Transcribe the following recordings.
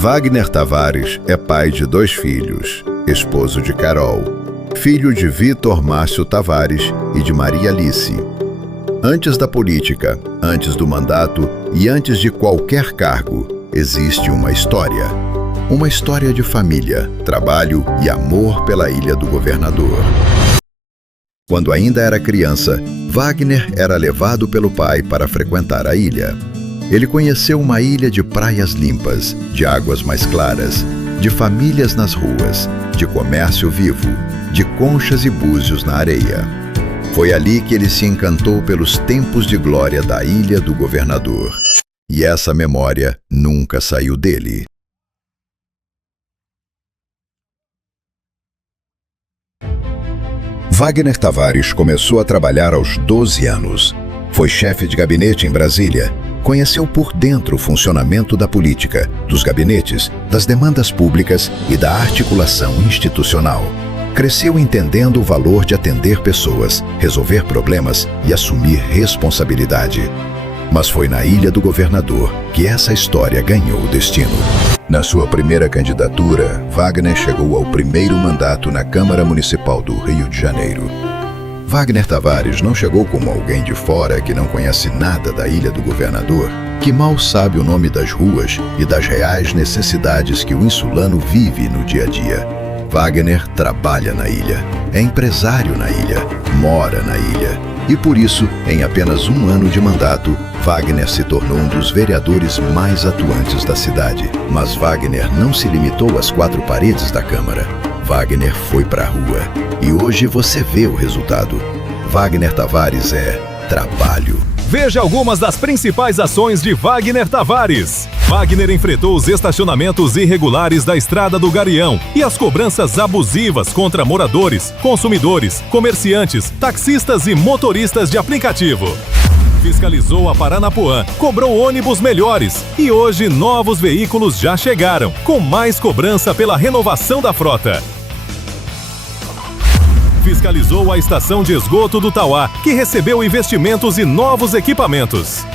Wagner Tavares é pai de 2 filhos, esposo de Carol, filho de Vitor Márcio Tavares e de Maria Alice. Antes da política, antes do mandato e antes de qualquer cargo, existe uma história. Uma história de família, trabalho e amor pela Ilha do Governador. Quando ainda era criança, Wagner era levado pelo pai para frequentar a ilha. Ele conheceu uma ilha de praias limpas, de águas mais claras, de famílias nas ruas, de comércio vivo, de conchas e búzios na areia. Foi ali que ele se encantou pelos tempos de glória da Ilha do Governador. E essa memória nunca saiu dele. Wagner Tavares começou a trabalhar aos 12 anos. Foi chefe de gabinete em Brasília. Conheceu por dentro o funcionamento da política, dos gabinetes, das demandas públicas e da articulação institucional. Cresceu entendendo o valor de atender pessoas, resolver problemas e assumir responsabilidade. Mas foi na Ilha do Governador que essa história ganhou destino. Na sua primeira candidatura, Wagner chegou ao primeiro mandato na Câmara Municipal do Rio de Janeiro. Wagner Tavares não chegou como alguém de fora que não conhece nada da Ilha do Governador, que mal sabe o nome das ruas e das reais necessidades que o insulano vive no dia a dia. Wagner trabalha na ilha, é empresário na ilha, mora na ilha. E por isso, em apenas 1 ano de mandato, Wagner se tornou um dos vereadores mais atuantes da cidade. Mas Wagner não se limitou às 4 paredes da Câmara. Wagner foi para a rua. E hoje você vê o resultado. Wagner Tavares é trabalho. Veja algumas das principais ações de Wagner Tavares. Wagner enfrentou os estacionamentos irregulares da Estrada do Garião e as cobranças abusivas contra moradores, consumidores, comerciantes, taxistas e motoristas de aplicativo. Fiscalizou a Paranapuã, cobrou ônibus melhores e hoje novos veículos já chegaram, com mais cobrança pela renovação da frota. Fiscalizou a estação de esgoto do Tauá, que recebeu investimentos e novos equipamentos.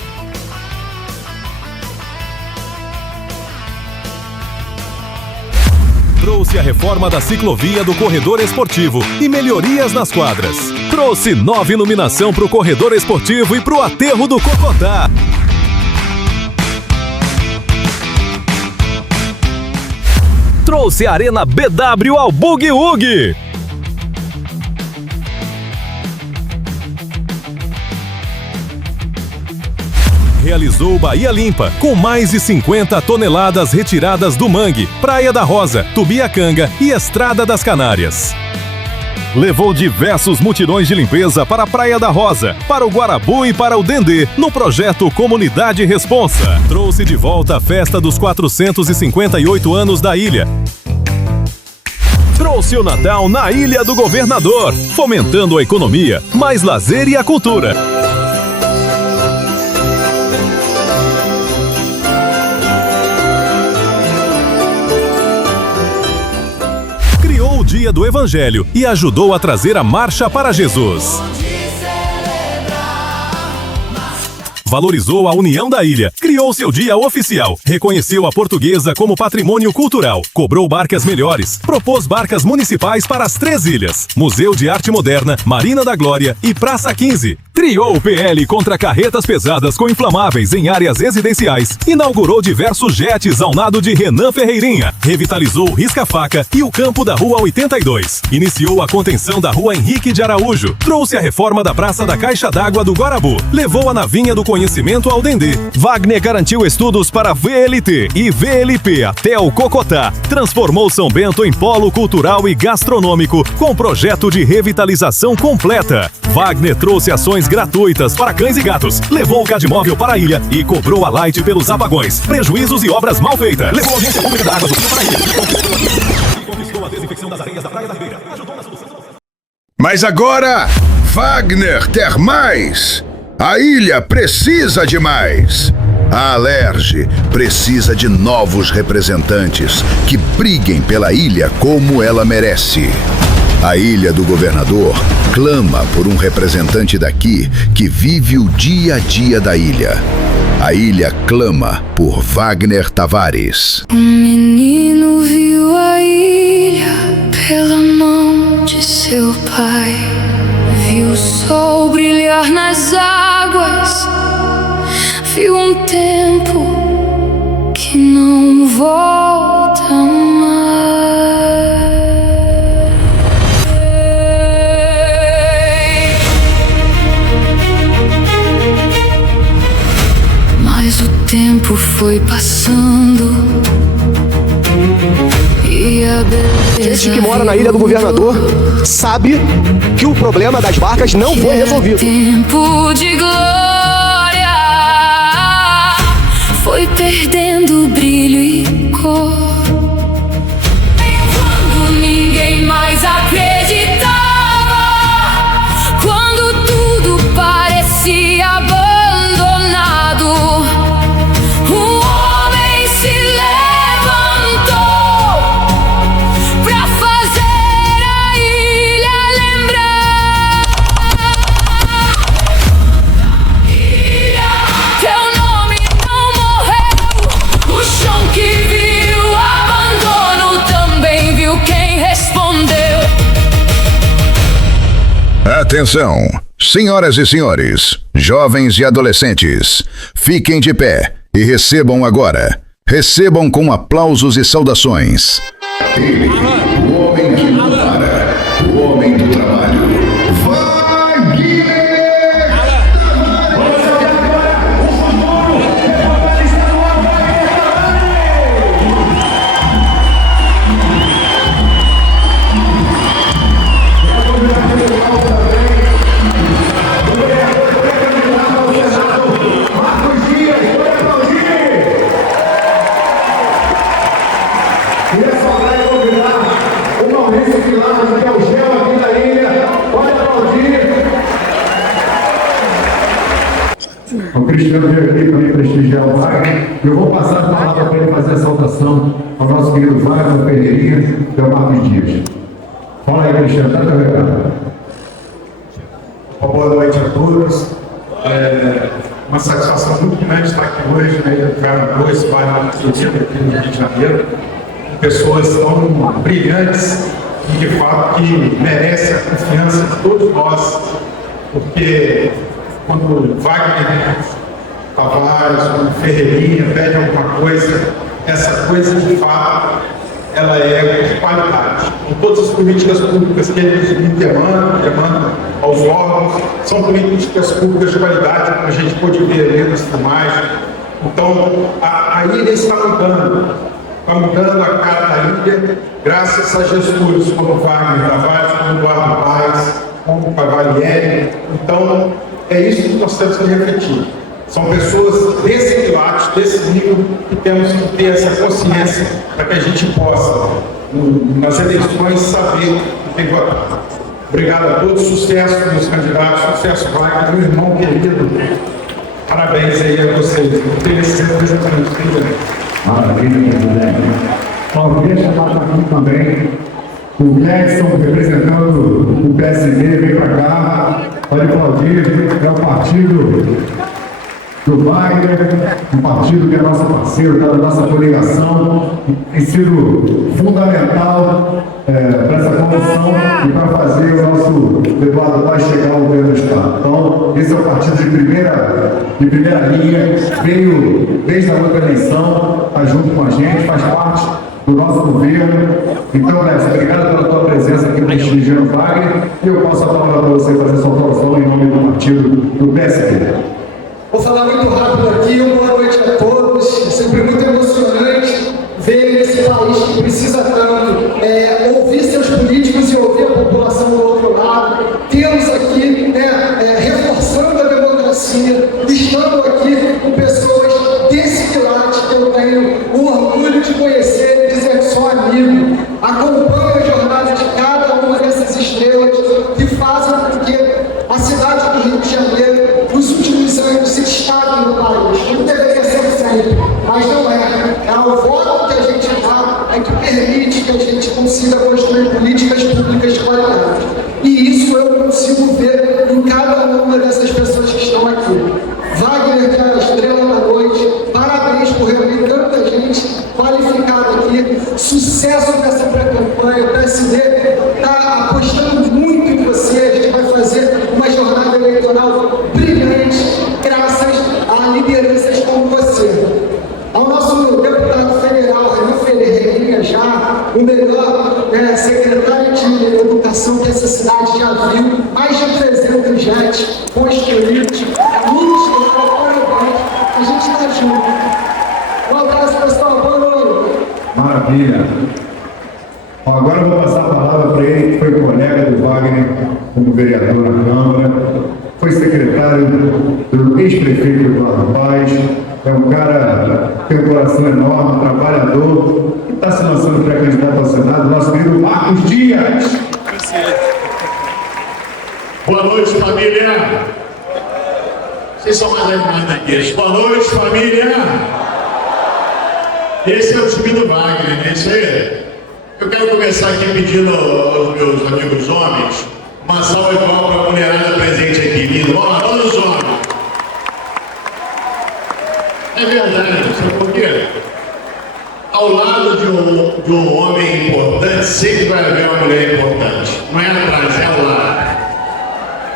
Trouxe a reforma da ciclovia do corredor esportivo e melhorias nas quadras. Trouxe nova iluminação para o corredor esportivo e para o aterro do Cocotá. Trouxe a Arena BW ao Boogie Woogie. Realizou Bahia Limpa, com mais de 50 toneladas retiradas do mangue, Praia da Rosa, Tubiacanga e Estrada das Canárias. Levou diversos mutirões de limpeza para a Praia da Rosa, para o Guarabu e para o Dendê, no projeto Comunidade Responsa. Trouxe de volta a festa dos 458 anos da ilha. Trouxe o Natal na Ilha do Governador, fomentando a economia, mais lazer e a cultura. Dia do Evangelho e ajudou a trazer a Marcha para Jesus. Valorizou a união da ilha, criou seu dia oficial, reconheceu a Portuguesa como patrimônio cultural, cobrou barcas melhores, propôs barcas municipais para as 3 ilhas, Museu de Arte Moderna, Marina da Glória e Praça 15. Triou o PL contra carretas pesadas com inflamáveis em áreas residenciais, inaugurou diversos jets ao lado de Renan Ferreirinha, revitalizou o Risca-Faca e o campo da Rua 82, iniciou a contenção da Rua Henrique de Araújo, trouxe a reforma da Praça da Caixa d'Água do Guarabu, levou a navinha do conhecimento ao Dendê. Wagner garantiu estudos para VLT e VLP até o Cocotá, transformou São Bento em polo cultural e gastronômico com projeto de revitalização completa. Wagner trouxe ações gratuitas para cães e gatos, levou o Cadmóvel para a ilha e cobrou a Light pelos apagões, prejuízos e obras mal feitas. Levou a Agência Pública da Água do Rio para a ilha e conquistou a desinfecção das areias da Praia da Ribeira. Ajudou na solução. Mas agora, Wagner quer mais. A ilha precisa de mais. A Alerj precisa de novos representantes que briguem pela ilha como ela merece. A Ilha do Governador clama por um representante daqui que vive o dia a dia da ilha. A ilha clama por Wagner Tavares. Um menino viu a ilha pela mão de seu pai. Viu o sol brilhar nas águas. Viu um tempo que não volta mais. Mas o tempo foi passando e a beleza. Esse que mora na Ilha do Governador sabe que o problema das barcas não foi resolvido. Tempo de glória foi perdendo brilho e cor. Quando ninguém mais acreditava, quando tudo parecia abandonado, um homem se levantou pra fazer a ilha lembrar. Teu nome não morreu. O chão que viu abandono também viu quem respondeu. Atenção, senhoras e senhores, jovens e adolescentes, fiquem de pé e recebam agora, recebam com aplausos e saudações. Ele, o homem que não para, o homem do trabalho, Wagner! O Cristiano veio aqui para me prestigiar o Wagner. Eu vou passar a palavra para ele fazer a saudação ao nosso querido Wagner Ferreirinha, Del Marcos Dias. Fala aí, Cristiano, tá carregado. Boa noite a todos. Uma satisfação muito grande estar aqui hoje na Ilha do Governador, esse bairro explosivo aqui no Rio de Janeiro, com pessoas tão brilhantes e de fato que merecem a confiança de todos nós, porque quando Wagner Tavares, quando Ferreirinha pede alguma coisa, essa coisa de fato ela é de qualidade. Então, todas as políticas públicas que eles demandam aos órgãos, são políticas públicas de qualidade, como a gente pode ver ali nas filmagens. Então, a ilha está mudando a cara da ilha, graças a gestores como Wagner Tavares, como Eduardo Paes, como Cavalieri. Então, é isso que nós temos que refletir. São pessoas desse quilate, desse nível, que temos que ter essa consciência para que a gente possa, nas eleições, saber o que votar. Obrigado a todos, sucesso nos candidatos, sucesso, Wagner, meu irmão querido. Parabéns aí a vocês por terem sido representantes. Maravilha, Bom, eu queria chamar aqui também o Gleison, representando o PSD, vem para cá, pode aplaudir, é o partido do Wagner, um partido que é nosso parceiro, da nossa coligação, tem sido fundamental para essa condução e para fazer o nosso Eduardo Paes chegar ao governo do Estado. Então, esse é o partido de primeira linha, veio desde a outra eleição, está junto com a gente, faz parte do nosso governo. Então, Gleison, obrigado pela tua presença aqui prestigiando o Wagner, e eu passo a palavra para você fazer sua saudação em nome do partido do PSD. Vou falar muito rápido aqui, boa noite a todos. É sempre muito emocionante ver nesse país que precisa tanto ouvir seus políticos e ouvir a população do outro lado. Temos aqui, reforçando a democracia, estando aqui com pessoas desse quilate que eu tenho o orgulho de conhecer e dizer que sou amigo. Acompanho a jornada de cada uma dessas estrelas que fazem com que a cidade do Rio de Janeiro, nos últimos anos, se destaque no país. Não deveria ser sempre, mas não é. É o voto que a gente dá que permite que a gente consiga construir políticas públicas de qualidade. E isso eu consigo ver em cada uma dessas pessoas que estão aqui. Wagner, que é a estrela da noite, político, ministerial, parabéns, a gente está junto. Um abraço, pessoal, boa noite. Maravilha. Bom, agora eu vou passar a palavra para ele, que foi colega do Wagner como vereador na Câmara, foi secretário do ex-prefeito Eduardo Paes, é um cara que tem um coração enorme, trabalhador, e está se lançando pré-candidato ao Senado, nosso querido Marcos Dias. Boa noite, família. Vocês são mais animados aqui. Boa noite, família. Esse é o time do Wagner, né? Isso aí. Eu quero começar aqui pedindo aos meus amigos homens uma salva igual para a mulherada presente aqui. Lindo. Vamos lá, todos os homens. É verdade, sabe por quê? Ao lado de um homem importante, sempre vai haver uma mulher importante. Não é atrás, é ao lado.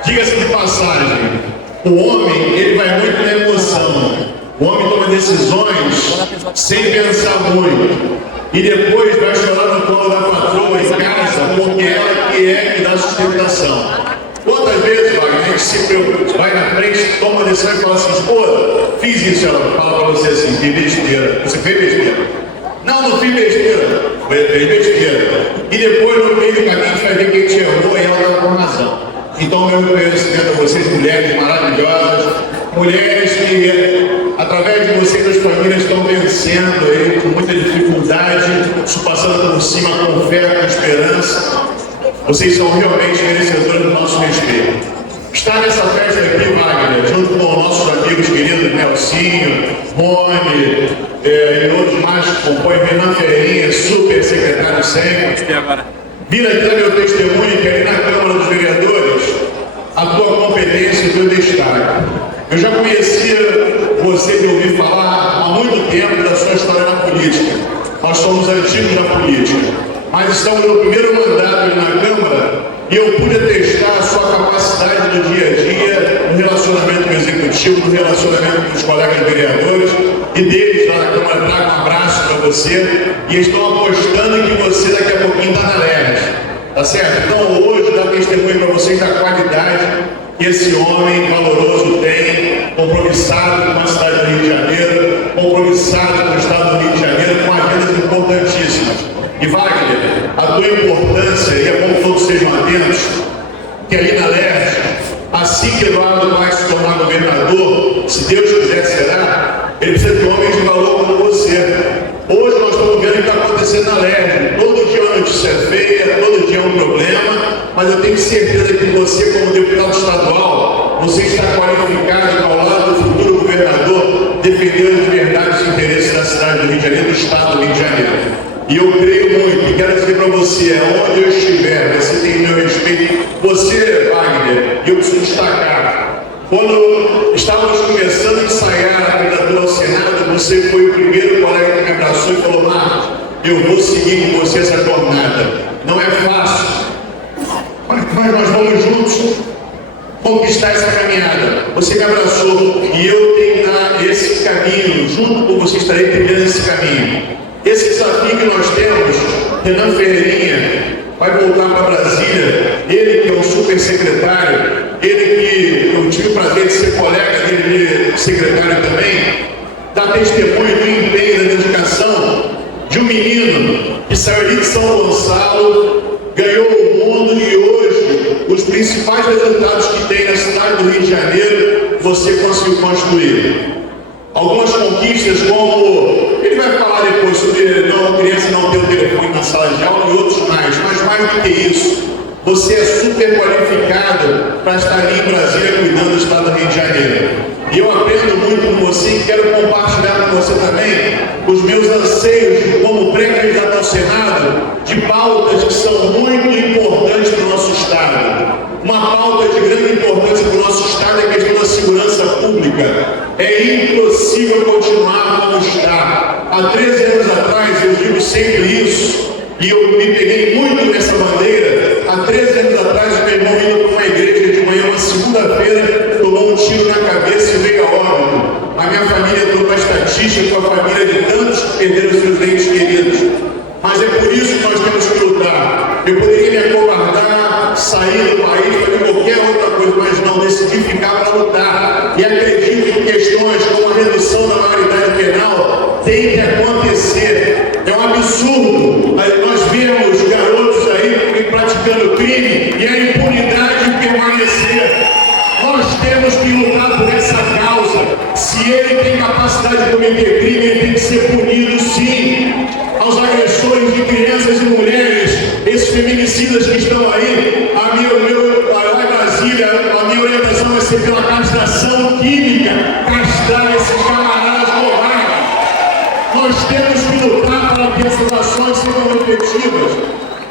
Diga-se de passagem, o homem, ele vai muito na emoção. O homem toma decisões sem pensar muito. E depois vai chorar no colo da patroa em casa, porque ela que dá sustentação. Quantas vezes, Wagner, a gente se preocupa, vai na frente, toma uma decisão e fala assim, esposa, fiz isso, ela fala pra você assim, fiz besteira. Você fez besteira? Não fiz besteira. Fez besteira. E depois, no meio do caminho, a gente vai ver quem te errou e ela tá com razão. Então, meu reconhecimento a vocês, mulheres maravilhosas, mulheres que, através de vocês, as famílias estão vencendo aí, com muita dificuldade, passando por cima com fé, com esperança. Vocês são realmente merecedores do nosso respeito. Estar nessa festa aqui, Wagner, junto com nossos amigos queridos Nelsinho, Rony e outros mais que compõem, Renan Ferreirinha, super secretário sempre. Vir aqui dar meu testemunho que ali na Câmara dos Vereadores, a tua competência e o teu destaque. Eu já conhecia você de ouvir falar há muito tempo da sua história na política. Nós somos antigos na política, mas estamos no primeiro mandato na Câmara e eu pude atestar a sua capacidade no dia a dia, no relacionamento com o Executivo, no relacionamento com os colegas vereadores e deles lá na Câmara trago um abraço para você e estão apostando que você daqui a pouquinho está na LERJ, tá certo? Então hoje dá testemunho para vocês da qualidade que esse homem valoroso tem, compromissado com a cidade do Rio de Janeiro, compromissado com o estado do Rio de Janeiro, com agendas importantíssimas. E Wagner, a tua importância, e é bom que todos sejam atentos, que ali na LERJ, assim que Eduardo vai se tornar governador, se Deus quiser será, ele precisa de homens de valor como você. Hoje nós estamos vendo o que está acontecendo na LERJ. Todo dia é uma notícia feia, todo dia é um problema, mas eu tenho certeza que você, como deputado estadual, você está qualificado ao lado do futuro governador, defendendo de verdade os interesses da cidade do Rio de Janeiro, do estado do Rio de Janeiro. E eu creio muito, e quero dizer para você, onde eu estiver, você tem meu respeito. Você, Wagner, e eu preciso destacar, quando estávamos começando a ensaiar a candidatura ao Senado, você foi o primeiro colega que me abraçou e falou, Marcos, eu vou seguir com você essa jornada. Não é fácil, mas nós vamos juntos conquistar essa caminhada. Você me abraçou e eu tenho que dar esse caminho, junto com você estarei trilhando esse caminho. Esse desafio que nós temos, Renan Ferreirinha vai voltar para Brasília, ele que é um super secretário, ele que eu tive o prazer de ser colega dele, secretário também, dá testemunho do empenho, da dedicação de um menino que saiu ali de São Gonçalo, ganhou o mundo e hoje os principais resultados que tem na cidade do Rio de Janeiro, você conseguiu construir. Algumas conquistas como, ele vai falar depois sobre a criança não ter o telefone na sala de aula e outros mais, mas mais do que isso, você é super qualificado para estar ali em Brasília cuidando do estado do Rio de Janeiro. E eu aprendo muito com você e quero compartilhar com você também os meus anseios como pré-candidato ao Senado de pautas que são muito importantes para o nosso estado. Uma pauta de grande importância para o nosso estado é a questão da segurança pública. É impossível continuar como está. Há 13 anos atrás, eu digo sempre isso, e eu me peguei muito nessa bandeira. Há 13 anos atrás, o meu irmão indo para uma igreja de manhã, uma segunda-feira, tomou um tiro na cabeça e veio a óbito. A minha família entrou para a estatística, com a família de tantos que perderam seus entes queridos. Mas é por isso que nós temos que lutar. Eu poderia me acovardar, sair do país, fazer qualquer outra coisa, mas não, decidi ficar para lutar. tem que acontecer. É um absurdo nós vemos garotos aí praticando crime e a impunidade permanecer. Nós temos que lutar por essa causa. Se ele tem capacidade de cometer crime, ele tem que ser punido, sim. Aos agressores de crianças e mulheres, esses feminicidas que estão aí, lá em Brasília, a minha orientação vai ser pela castração química, castrar esses camaradas covardes. Nós temos que lutar para que essas ações sejam efetivas.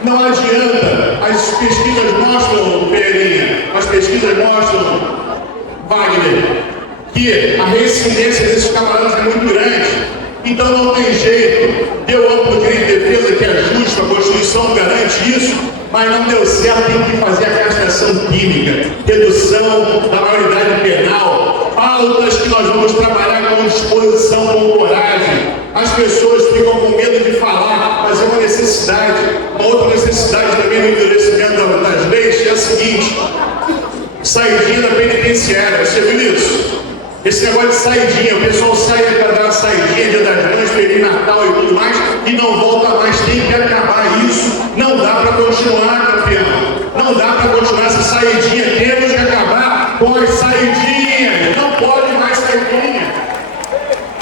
Não adianta, as pesquisas mostram, Ferreirinha, as pesquisas mostram, Wagner, que a reincidência desses camaradas é muito grande. Então não tem jeito. Deu amplo direito de defesa, que é justo, a Constituição garante isso, mas não deu certo, tem que fazer a castração química, redução da maioridade penal, pautas que nós vamos trabalhar com disposição, com coragem. As pessoas ficam com medo de falar, mas é uma necessidade. Uma outra necessidade também no endurecimento das leis é a seguinte: saidinha da penitenciária. Você viu isso? Esse negócio de saidinha, o pessoal sai para dar uma saidinha, Dia das Mães, Feliz Natal e tudo mais, e não volta mais. Tem que acabar isso. Não dá para continuar, campeão. Não dá para continuar essa saidinha. Temos que acabar com as saidinhas. Não pode mais saidinha.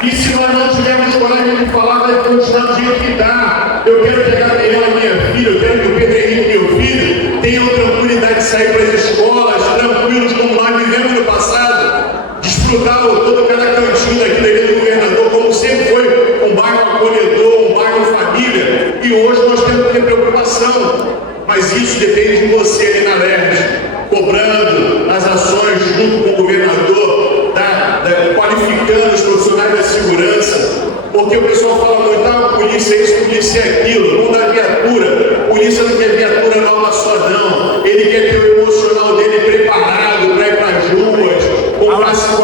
E se nós não tivermos coragem de falar, vai continuar do jeito que dá. Eu quero que a Gabriela, minha filha, eu quero que o Pedro Henrique, meu filho, tenham tranquilidade de sair para as escolas, tranquilos como nós vivemos no passado. Desfrutar todo cada cantinho daqui da Ilha do Governador, como sempre foi um bairro acolhedor, um bairro família. E hoje nós temos que ter preocupação. Mas isso depende de você ali na LERJ, cobrando as ações junto com o governador, qualificando os profissionais da segurança. Porque o pessoal fala muito, polícia é isso, polícia é aquilo, não dá viatura. Polícia não quer viatura nova só não. Ele quer ter o emocional dele preparado para ir para as ruas, com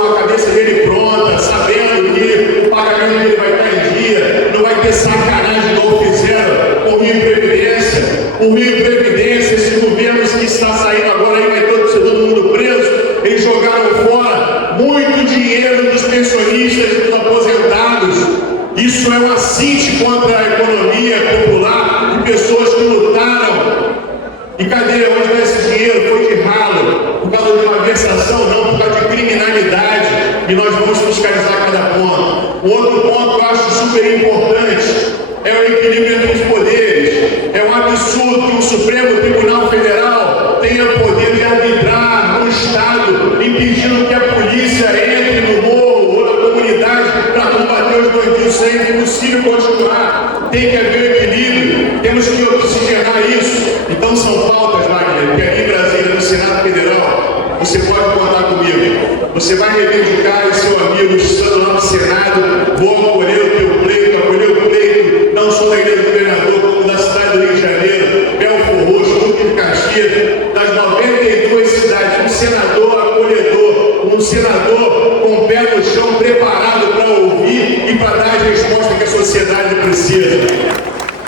a cabeça dele pronta, sabendo que o pagamento dele vai estar em dia, não vai ter sacanagem igual fizeram com o Rio Previdência. O Rio Previdência, esse governo que está saindo agora aí, vai ser todo mundo preso. Eles jogaram fora muito dinheiro dos pensionistas e dos aposentados. Isso é um assinte contra a economia popular de pessoas que lutaram. E cadê? Onde vai esse dinheiro? Foi de ralo, por causa de uma versação, não, por causa de criminalidade. E nós vamos fiscalizar cada ponto. O outro ponto que eu acho super importante é o equilíbrio entre os poderes. É um absurdo que o Supremo Tribunal Federal tenha o poder de arbitrar no Estado, impedindo que a polícia entre no morro ou na comunidade para combater os bandidos. Isso é impossível continuar. Tem que haver equilíbrio. Temos que oxigenar isso. Então são pautas, Wagner, que aqui em Brasília, no Senado Federal, você pode contar comigo. Você vai reivindicar e seu amigo estando lá no Senado, vou acolher o teu pleito, acolher o pleito, não só da Ilha do Governador, como da cidade do Rio de Janeiro, Belfor Roxo, Duque de Caxias, das 92 cidades, um senador acolhedor, um senador com o pé no chão, preparado para ouvir e para dar as respostas que a sociedade precisa.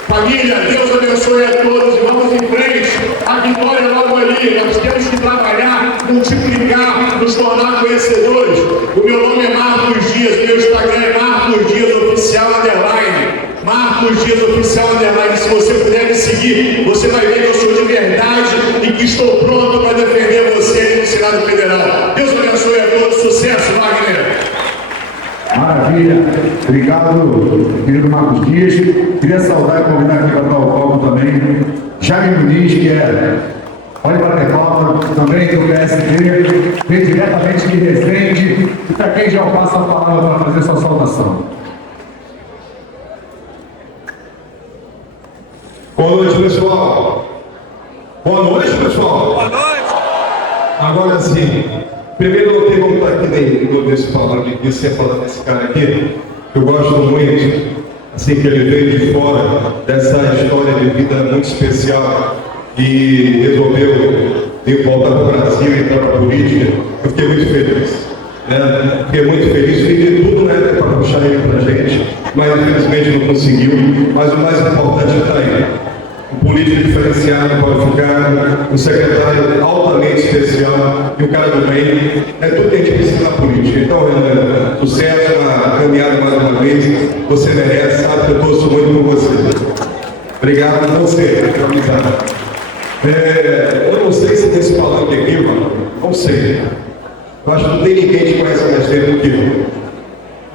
Família, Deus abençoe a todos e vamos em frente. A vitória é logo ali. Nós temos que trabalhar, multiplicar, nos tornar conhecedores. O meu nome é Marcos Dias, meu Instagram é Marcos Dias Oficial _. Marcos Dias Oficial _. Se você puder me seguir, você vai ver que eu sou de verdade e que estou pronto para defender você aqui no Senado Federal. Deus abençoe a todos. Sucesso, Wagner. Maravilha. Obrigado, querido Marcos Dias. Queria saudar e convidar aqui para dar o palco também Jaime Muniz, que pode bater palma, também do PSD, vem diretamente de Resende, e para quem já passa a palavra para fazer sua saudação. Boa noite, pessoal. Boa noite, pessoal. Boa noite. Agora sim. Primeiro, eu não tenho como estar aqui nem desse falando de você falando desse cara aqui. Eu gosto muito, assim que ele veio de fora dessa história de vida muito especial e resolveu voltar para o Brasil e entrar para a política. Eu fiquei muito feliz. Fiquei muito feliz, fiz tudo para puxar ele para a gente, mas infelizmente não conseguiu. Mas o mais importante está aí. o político diferenciado, qualificado, o secretário altamente especial e o cara do bem. É tudo que a gente precisa na política. Então, Renan, sucesso na caminhada mais uma vez. Você merece, sabe que eu torço muito por você. Obrigado a você, por amizade. Eu não sei se tem esse palanque aqui, mano. Não sei. Eu acho que não tem ninguém que conhece mais tempo do que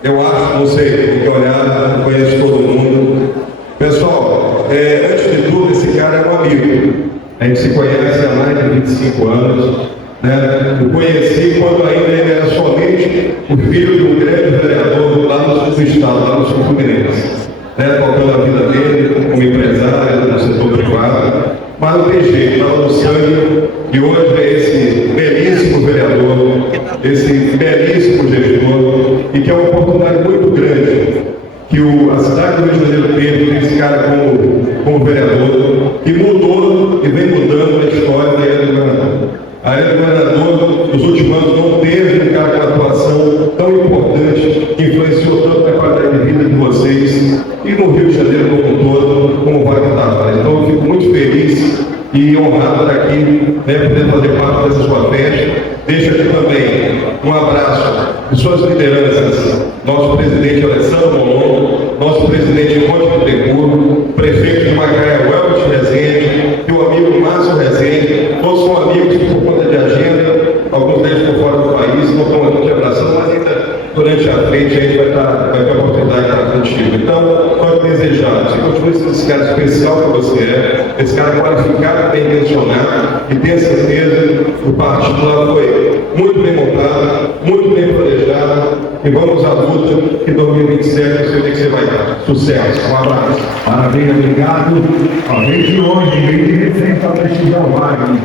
eu acho, não sei, tem que olhar, não conheço todo mundo. Pessoal, antes de tudo, esse cara é um amigo. A gente se conhece há mais de 25 anos. Né? Eu conheci quando ainda ele era somente o filho de um grande vereador lá no sul do estado, lá no sul Fluminense. Tocando a vida dele como empresário no setor privado. Mas não tem jeito, estava no sangue. E hoje é esse belíssimo vereador, esse belíssimo gestor, e que é uma oportunidade muito grande que a cidade do Rio de Janeiro teve esse cara como vereador, que mudou e vem mudando a história da Ilha do Governador. A Ilha do Governador, nos últimos anos, não teve um cara com atuação tão importante, que influenciou tanto na qualidade de vida de vocês, e no Rio de Janeiro como um todo, como Wagner Tavares. Então eu fico muito feliz e honrado aqui, poder fazer parte dessa sua festa. Deixo aqui também um abraço de suas lideranças, nosso presidente Alessandro Molon, nosso presidente Monte Bittencourt, prefeito de Macaé, Welch Rezende, e o amigo Márcio Rezende. Todos são amigos que, por conta de agenda, alguns deles estão fora do país, não estão aqui te abraçando, mas ainda durante a frente a gente vai ter a oportunidade de estar contigo. Então, pode desejar, você continue sendo esse cara especial que você é, esse cara qualificado, bem intencionado, e tenha certeza que o partido lá foi muito bem montado, muito bem planejado, e vamos à luta, que 2027 eu sei que você vai dar. Sucesso, um abraço. Maravilha, obrigado. Vem de longe, vem de Recente para prestigiar o Wagner.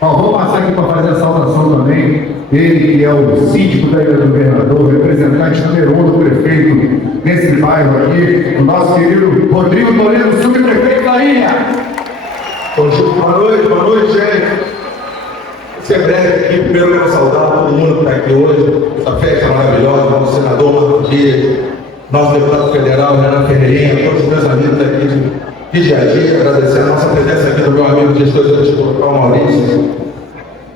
Vou passar aqui para fazer a saudação também. Ele que é o síndico da Ilha do Governador, representante número 1 do prefeito nesse bairro aqui, o nosso querido Rodrigo Toledo, subprefeito da ilha. Boa noite, gente. Ser breve aqui, primeiro eu quero saudar todo mundo que está aqui hoje, essa festa maravilhosa, nosso senador Marcos Dias, nosso deputado federal Renan Ferreirinha, todos os meus amigos aqui de dia a dia, agradecer a nossa presença aqui do meu amigo gestor executivo Maurício.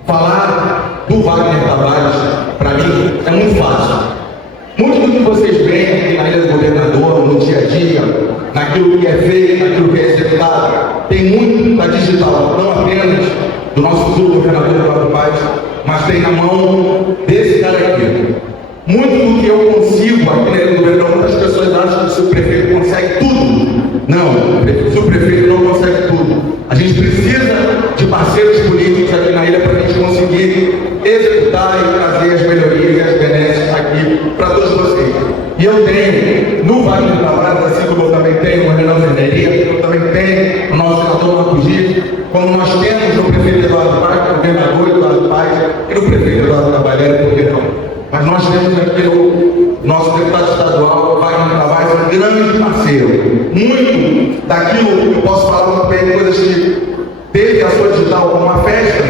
Falar do Wagner Tavares, para mim, é muito fácil. Muito do que vocês veem aqui na Ilha do Governador, no dia a dia, naquilo que é feito, naquilo que é executado, tem muito da digital, não apenas do nosso futuro governador Eduardo Paes, mas tem na mão desse cara aqui. Muito do que eu consigo aqui na Ilha do Governador, muitas pessoas acham que o subprefeito consegue tudo. Não, o subprefeito não consegue tudo. A gente precisa de parceiros políticos aqui na ilha para a gente conseguir executar e trazer as melhorias e as benesses aqui para todos vocês. E eu tenho, no Wagner Tavares, assim como eu também tenho no Renan Ferreirinha, eu também tenho o nosso senador Marcos Dias, como nós temos no prefeito Eduardo Paes, no governador Eduardo Paes e no prefeito Eduardo Cavalheiro, por que não? Mas nós temos aqui o nosso deputado estadual, Wagner Tavares, um grande parceiro. Muito daquilo que eu posso falar muito bem, coisas que teve a sua digital, uma festa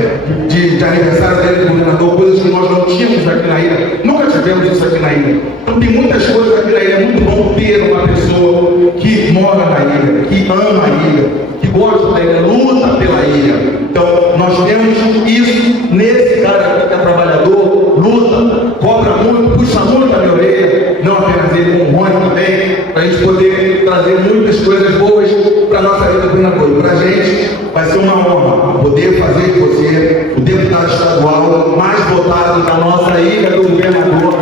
de aniversário dele do governador, coisas que nós não tínhamos aqui na ilha, nunca tivemos isso aqui na ilha. Então tem muitas coisas aqui na ilha, é muito bom ter uma pessoa que mora na ilha, que ama a ilha, que gosta da ilha, luta pela ilha. Então nós temos isso nesse cara aqui que é trabalhador, luta, cobra muito, puxa muito a minha orelha, não apenas ele, como o Rony também, para a gente poder trazer muitas coisas boas para a nossa ilha do governador. Para a gente vai ser uma honra poder fazer de você o deputado estadual mais votado da nossa ilha do governador,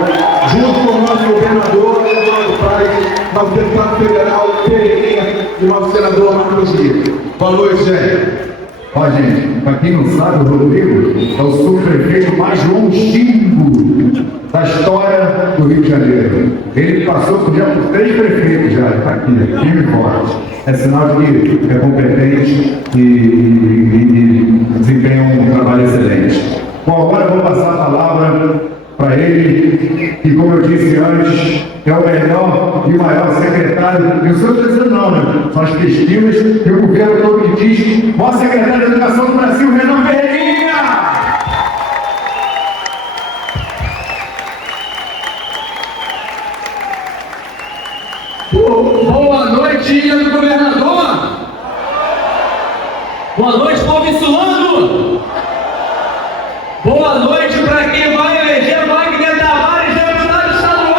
junto com o nosso governador Eduardo Paes, nosso deputado federal Ferreirinha e o nosso senador Marcos Dias. Boa noite, gente. Ó, gente, para quem não sabe, o Rodrigo é o subprefeito mais longínquo da história do Rio de Janeiro. Ele passou por 3 prefeitos já, está aqui, firme e forte. É sinal de que é competente e desempenha um trabalho excelente. Bom, agora eu vou passar a palavra para ele, que, como eu disse antes, é o melhor e o maior secretário. E o senhor está dizendo não, né? São as pesquisas e o governo todo que diz, maior secretário de Educação do Brasil, Renan Ferreirinha! Boa noite, Ilha do Governador! Boa noite, povo insulano! Boa noite para quem vai eleger Wagner Tavares, deputado estadual!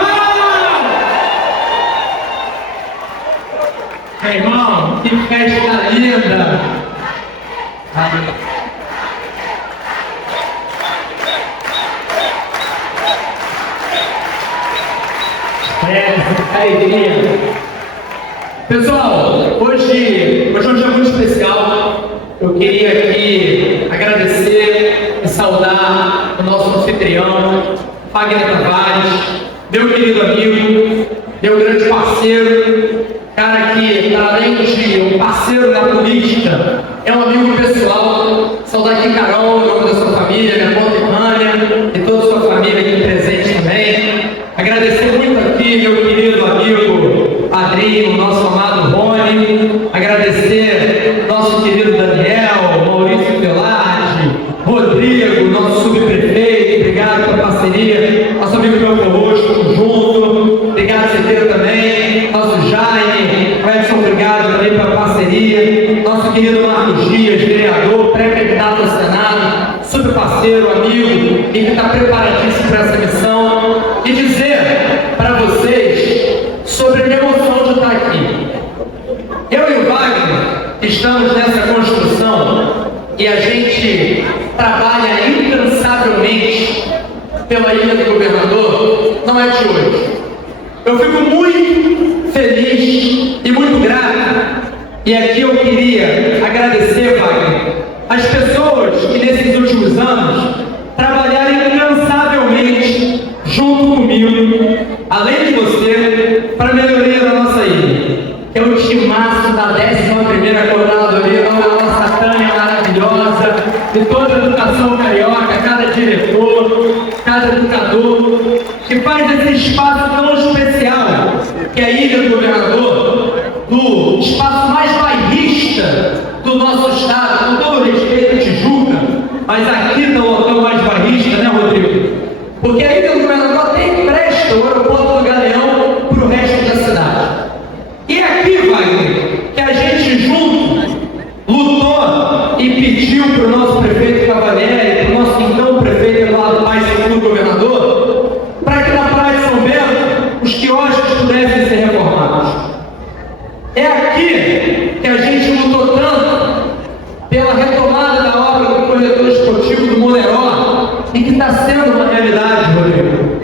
Irmão, que festa linda! Pessoal, hoje é um dia muito especial. Eu queria aqui agradecer e saudar o nosso anfitrião, Wagner Tavares, meu querido amigo, meu grande parceiro, cara que, além de um parceiro na política, é um amigo pessoal. Saudar aqui Carol, em nome da sua família, minha conterrânea e toda a sua família aqui presente também. Agradecer muito aqui meu querido amigo Padrinho, nosso amado Rony. Agradecer nosso querido Daniel, Maurício Velati, Rodrigo, nosso subprefeito. Obrigado pela parceria. Nosso amigo meu Corroxo, tamo junto. Obrigado, CT também. Nosso Jaime, Edson, obrigado também pela parceria. Nosso querido Marcos Dias, vereador, pré-candidato ao Senado, super parceiro, amigo, e que está preparadíssimo para essa missão. E dizer para vocês sobre a minha emoção de estar aqui. Eu e o Wagner estamos nessa construção e a gente trabalha incansavelmente pela Ilha do Governador, não é de hoje. Eu fico muito feliz e muito grato, e aqui eu queria agradecer, Wagner, as pessoas que nesses últimos anos trabalharam incansavelmente junto comigo, além de você, para a melhoria da nossa ilha, que é o timaço da 11ª Coordenadoria, a nossa Tânia maravilhosa, de toda a educação carioca, cada diretor, cada educador, que faz esse espaço tão especial, que é a Ilha do Governador, do espaço mais bairrista do nosso estado, com todo respeito a Tijuca, mas aqui está o local mais bairrista, né, Rodrigo? Porque a Ilha do Governador até empresta o aeroporto do Galeão para o resto da cidade. E aqui, Wagner, que a gente junto lutou e pediu para o nosso prefeito Cavalieri, para o nosso então prefeito Eduardo Paes, segundo governador, para que na Praia de São Bento os quiosques pudessem ser reformados. É aqui que a gente lutou tanto pela retomada da obra do corredor esportivo do Moleró, e que está sendo uma realidade, Rodrigo.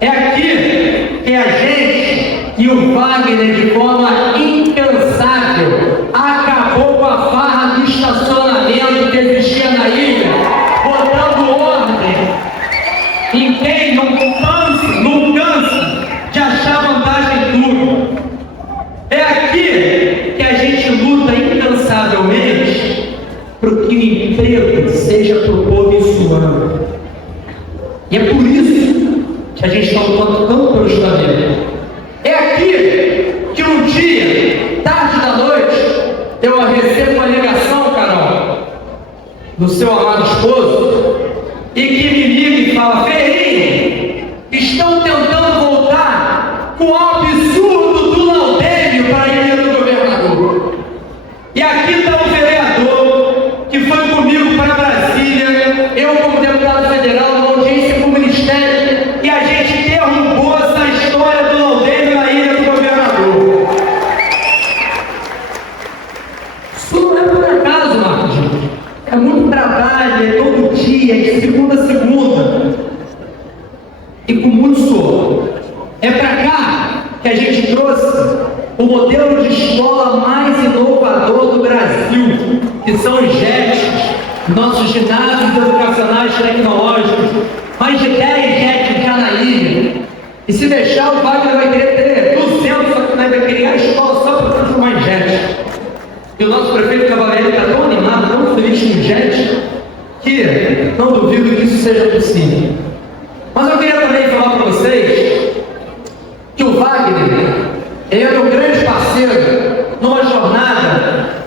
É aqui que a gente e o Wagner, de forma incansável, acabou com a farra do estacionamento que existia na ilha, botando ordem em quem não cansa de achar vantagem em tudo. É aqui que a gente luta incansavelmente para que o emprego seja para o povo insulano. E é por isso que a gente está lutando tanto pelo estrangeiro. É aqui que um dia, tarde da noite, eu recebo uma ligação, Carol, do seu amado esposo, e que me liga e fala: Ferrinho, estão tentando voltar com o absurdo do Laudêmio para a Ilha do Governador. E aqui está o vereador que foi comigo para Brasília, eu como deputado federal, na audiência com o Ministério, e a gente derrubou essa história do Laudêmio na Ilha do Governador. Isso não é por acaso, Marcos. É muito trabalho, é todo dia, de segunda a segunda, e com muito suor. É para cá que a gente trouxe o modelo de escola mais inovador do Brasil, que são os JETs, nossos ginásios educacionais tecnológicos, mais de 10 JETs já na ilha. E se deixar, o Wagner vai querer ter 200, só que vai criar a escola só para transformar em JETs. E o nosso prefeito Cavalieri está tão animado, tão feliz com o JET, que não duvido que isso seja possível. Mas eu queria também falar para vocês que o Wagner, ele é meu grande parceiro numa jornada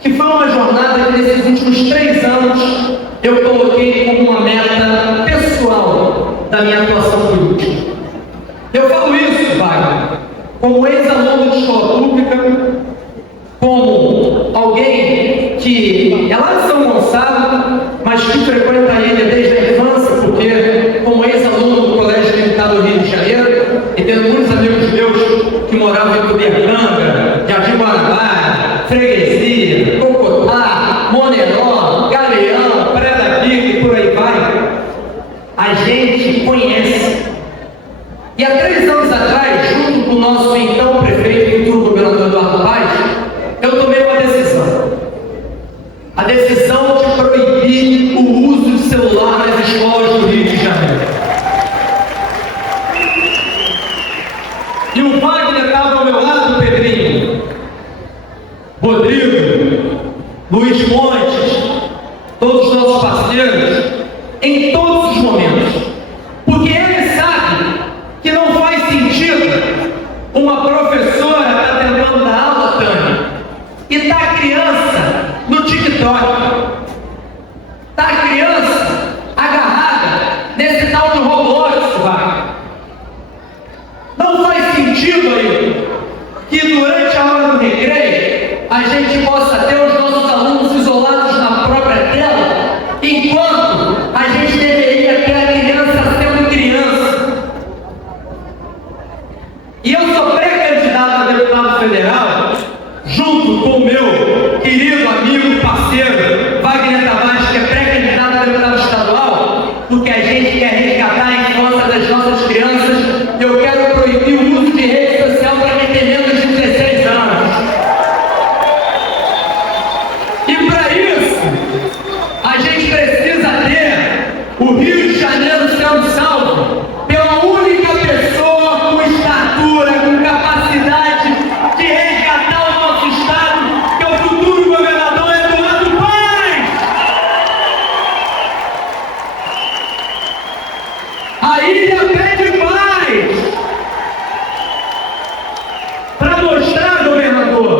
que foi uma jornada que nesses últimos 3 anos eu coloquei como uma meta pessoal da minha atuação política. Eu falo isso, Wagner, como ex-aluno de escola pública, como alguém que que é lá de São Gonçalo, mas que frequenta a ilha desde a infância, porque como ex-aluno do Colégio Militar do Rio de Janeiro, e tendo muitos amigos meus que moravam em Tubercanga, Jardim Guanabara, Freguesia, Cocotá, Moneró, Galeão, Praia da Bica e por aí vai, a gente conhece. E há 3 anos atrás, junto com o nosso então prefeito e futuro governador Eduardo Paes, eu tomei uma decisão. A decisão de proibir o uso de celular nas escolas do Rio de Janeiro. E o Wagner estava ao meu lado, Pedrinho, Rodrigo, Luiz Montes, todos os nossos parceiros, em todos os momentos. Porque ele sabe que não faz sentido uma professora estar tentando dar aula, Tânia, e está a criança no TikTok, está a criança agarrada nesse tal de Roblox, vai. Não faz sentido aí que durante a hora do recreio a gente possa ter os nossos alunos isolados na própria tela, enquanto a gente deveria ter a criança sendo criança. E eu sou pré-candidato a deputado federal, junto com o meu querido amigo e parceiro Wagner Tavares, que é pré-candidato a deputado estadual, porque a gente quer resgatar a infância das nossas crianças. Eu quero proibir o uso de rede social para quem tem menos de 16 anos. E para isso, a gente precisa ter o Rio de Janeiro sendo salvo pela única pessoa com estatura, com capacidade de resgatar o nosso estado, que é o futuro governador Eduardo Paes. A ilha pede mais para mostrar, governador,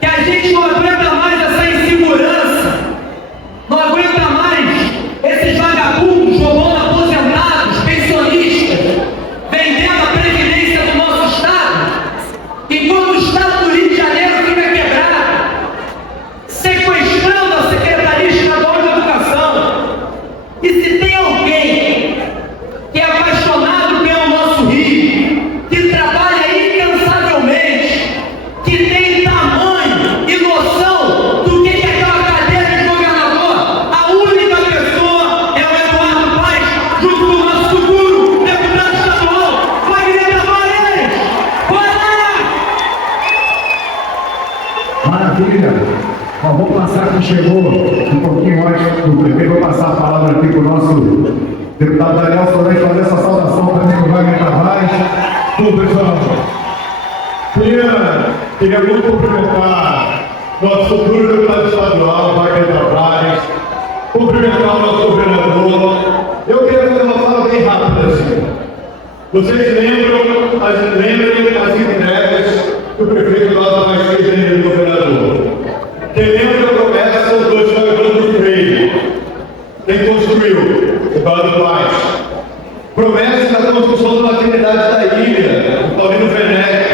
que a gente não aguenta mais essa insegurança, não aguenta mais esses vagabundos roubando aposentados, pensionistas, vendendo a previdência do nosso estado, e quando o estado do Rio de Janeiro fica quebrado, sequestrando a Secretaria Estadual de Educação. E se tem alguém que é apaixonado pelo nosso Rio, que trabalha incansavelmente, que tem tamanho e noção do que é aquela cadeira de governador, a única pessoa é o Eduardo Paes, junto com o nosso futuro deputado estadual, Wagner Tavares. Bora! Maravilha! Ó, vou passar que chegou um pouquinho antes do prefeito, vou passar a palavra aqui para o nosso deputado Daniel Sorante fazer essa saudação também para o Wagner Tavares. Tudo, pessoal. Queria muito cumprimentar nosso futuro deputado estadual, Wagner Tavares, cumprimentar o nosso governador. Eu queria fazer uma fala bem rápida assim. Vocês lembram as entregas que o prefeito Eduardo Paes fez em do governador? Quem lembra a promessa dos 2 jogadores do freio? Quem construiu? Eduardo Paes. Promessa da construção da maternidade da ilha, o Paulino Venec.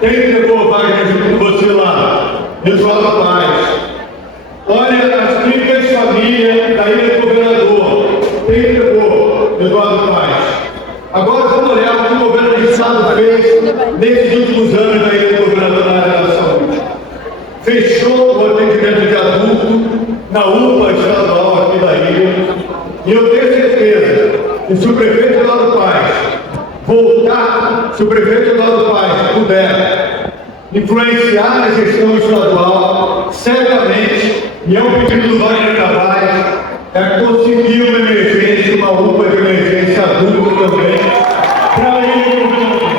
Quem entregou, Wagner, junto com você lá? Eduardo Paes. Olha as clínicas de família da ilha do governador. Quem entregou? Eduardo Paes. Agora vamos olhar o que o governo do estado fez nesses últimos anos da ilha do governador na área da saúde. Fechou o atendimento de adulto na UPA estadual aqui da ilha. E eu tenho certeza que se o prefeito Eduardo Paes voltar, se o prefeito Eduardo Paes puder influenciar a gestão estadual, certamente, e é um pedido do Wagner Tavares, é conseguir uma emergência, uma UPA de emergência adulta também, para a ilha do governador.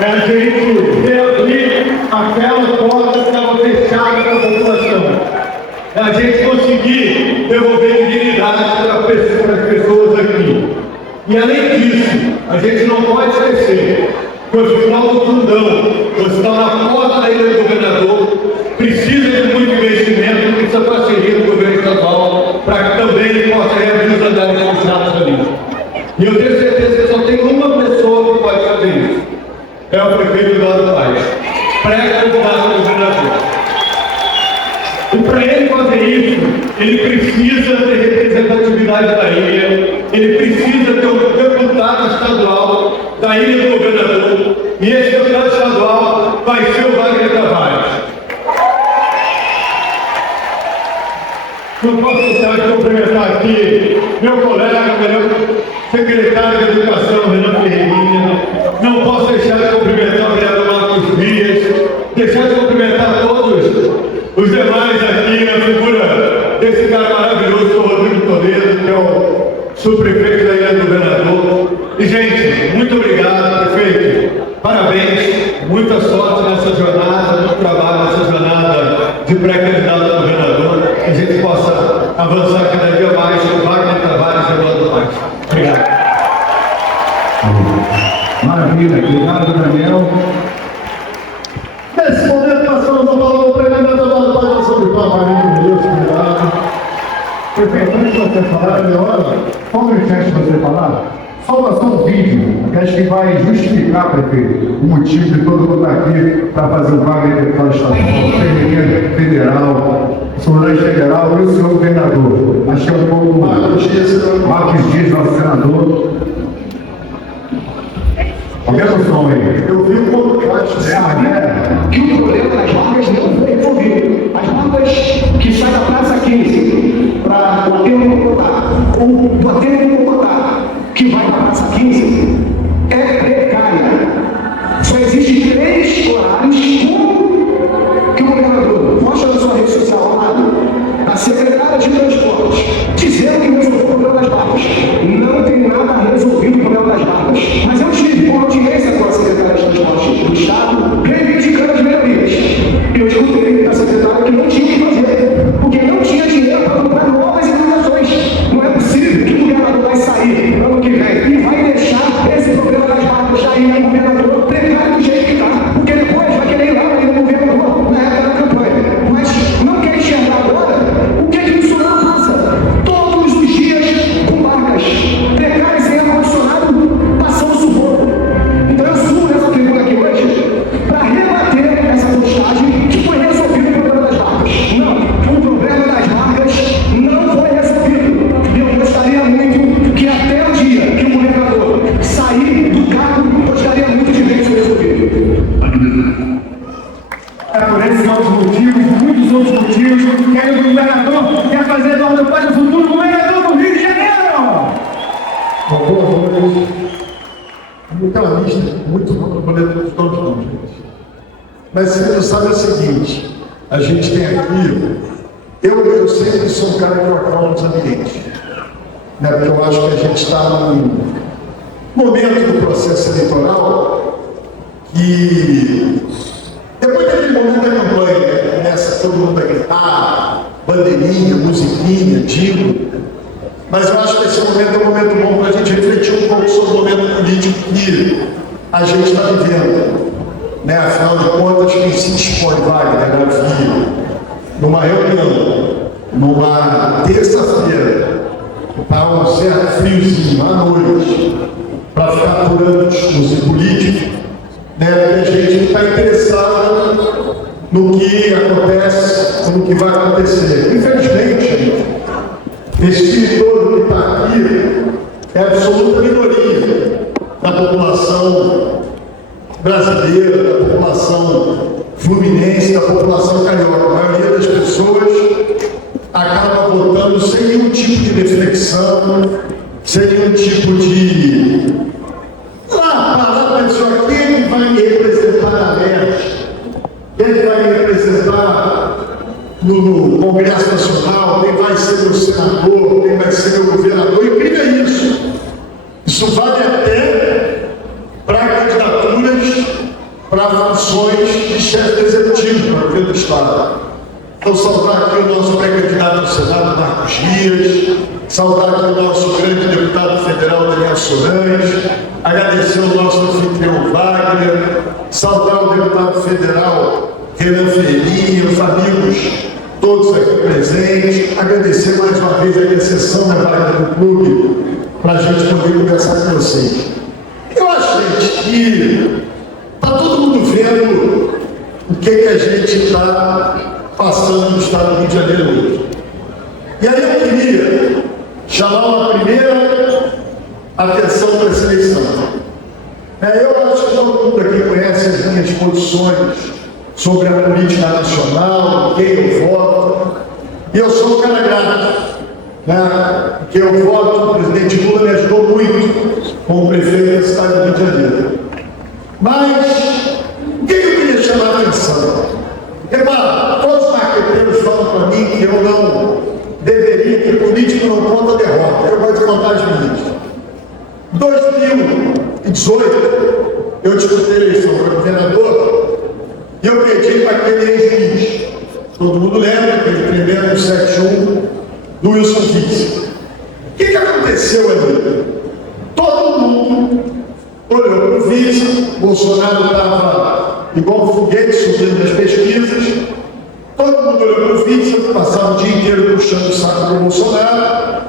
É a gente reabrir aquela porta que estava fechada para a população. É a gente conseguir devolver dignidade para as pessoas aqui. E além disso, a gente não pode esquecer que o Hospital do Fundão, o hospital na porta da ilha do governador, precisa de muito investimento, precisa parceria do governo estadual para que também ele possa reabrir os andares fechados ali. E eu tenho certeza que só tem uma pessoa que pode fazer isso. É o prefeito Eduardo Paes, pré-candidato ao governador. ele precisa ter representatividade da ilha, ele precisa ter um deputado estadual da ilha do governador, e esse deputado estadual vai ser o Wagner Tavares. Não posso deixar de cumprimentar aqui meu colega, meu secretário de Educação, Renan Ferreirinha. Não posso deixar de cumprimentar o vereador Marcos Dias, deixar de cumprimentar todos os demais aqui na figura desse cara maravilhoso, que é o Rodrigo Toledo, que é o subprefeito da Ilha do Governador. E, gente, muito obrigado, prefeito. Parabéns, muita sorte nessa jornada, muito trabalho nessa jornada de pré-candidato a governador, que a gente possa avançar cada dia mais com o Wagner Tavares e o Eduardo Paes. Obrigado. Maravilha, obrigado, Daniel. Nesse momento, passamos a palavra para o candidato Eduardo Paes sobre o Papai de Deus, obrigado. Prefeito, antes de você falar, melhor, só um instante para você falar. Só passar um vídeo, que acho que vai justificar, prefeito, o motivo de todo mundo estar aqui para fazer o Wagner deputado estadual, federal, Solange federal e o senhor governador. Acho que é um pouco Marcos Dias, nosso senador. Aumenta o som aí. Eu vi um pouco que o problema das vagas não foi resolvido. As vagas que saem da Praça 15 para o Aterro Popular, ou do Aterro Popular, que vai para a Praça 15, é precária. Só existem 3 horários que o governador mostra na sua rede social ao lado da secretária de transportes, dizendo que resolveu o problema das vagas. Não tem nada resolvido o problema das vagas. Mas eu tive uma audiência com a secretária de transportes do Estado, reivindicando as melhorias. Eu escutei da secretária que não tinha o que fazer, porque não tinha dinheiro para comprar novas iluminações. Não é possível que o governador vai sair no ano que vem e vai deixar esse problema das vagas já ir no governador precário do jeito que está, porque depois vai querer ir lá no governador na época da campanha. Mas não quer enxergar agora o que isso não passa. Todos os dias com vagas precárias sem ar-condicionado, passando sufoco. Então eu subo nessa tribuna aqui hoje para rebater essa postagem que foi resolvido o problema das vagas. Não, o problema das vagas não foi resolvido. E eu gostaria muito que até o dia que o governador sair do cargo, gostaria muito de ver isso resolvido. É por esses outros motivos, muitos outros motivos, que aí o governador quer fazer Eduardo Paes o futuro governador do Rio de Janeiro. Boa noite. Muita lista, muito bom para poder todos, gente. Mas você não sabe o seguinte, a gente tem aqui, eu sempre sou um cara que acalma os ambientes, né? Porque eu acho que a gente está num momento do processo eleitoral que, depois daquele momento da campanha, né, começa todo mundo a gritar, bandeirinha, musiquinha, digo, mas eu acho que esse momento é um momento bom para a gente refletir um pouco sobre o momento político que a gente está vivendo. Né? Afinal de contas, quem se dispõe, Wagner, numa reunião, numa terça-feira, para um certo friozinho à noite, para ficar apurando discurso político, né? Porque a gente está interessado no que acontece, no que vai acontecer. Infelizmente, gente, esse time todo que está aqui é a absoluta minoria da população brasileira, da população fluminense, da população carioca. A maioria das pessoas acaba votando sem nenhum tipo de reflexão, sem nenhum tipo de parar para pensar quem vai me representar na leste, quem vai me representar no Congresso Nacional, quem vai ser meu senador, quem vai ser meu governador, e briga isso. Isso vale até para candidaturas, para funções de chefe executivo para o governo do Estado. Então, saudar aqui o nosso pré-candidato ao Senado, Marcos Dias, saudar aqui o nosso grande deputado federal, Daniel Solange, agradecer ao nosso anfitrião Wagner, saudar o deputado federal Renan Ferreirinha, os amigos todos aqui presentes, agradecer mais uma vez a sessão da Wagner do Clube, para a gente poder conversar com vocês. Eu acho, gente, que está todo mundo vendo o que a gente está passando no estado do Rio de Janeiro hoje. E aí eu queria chamar uma primeira atenção para essa eleição. Eu acho que todo mundo aqui conhece as minhas posições sobre a política nacional, quem eu voto, e eu sou um cara grato, porque eu voto, o presidente Lula me ajudou muito como prefeito da cidade do Rio de Janeiro. Mas, o que eu queria chamar a atenção? Repara, todos os marqueteiros falam para mim que eu não deveria, que político não conta derrota. Eu vou te contar as minhas. Em 2018, eu disputei a eleição para governador e eu pedi para aquele ex-juiz. Todo mundo lembra aquele primeiro 71 do Wilson Witzel. O que aconteceu ali? Todo mundo olhou para o Witzel, Bolsonaro estava igual um foguete subindo nas pesquisas, todo mundo olhou para o Witzel, passava o dia inteiro puxando o saco do Bolsonaro,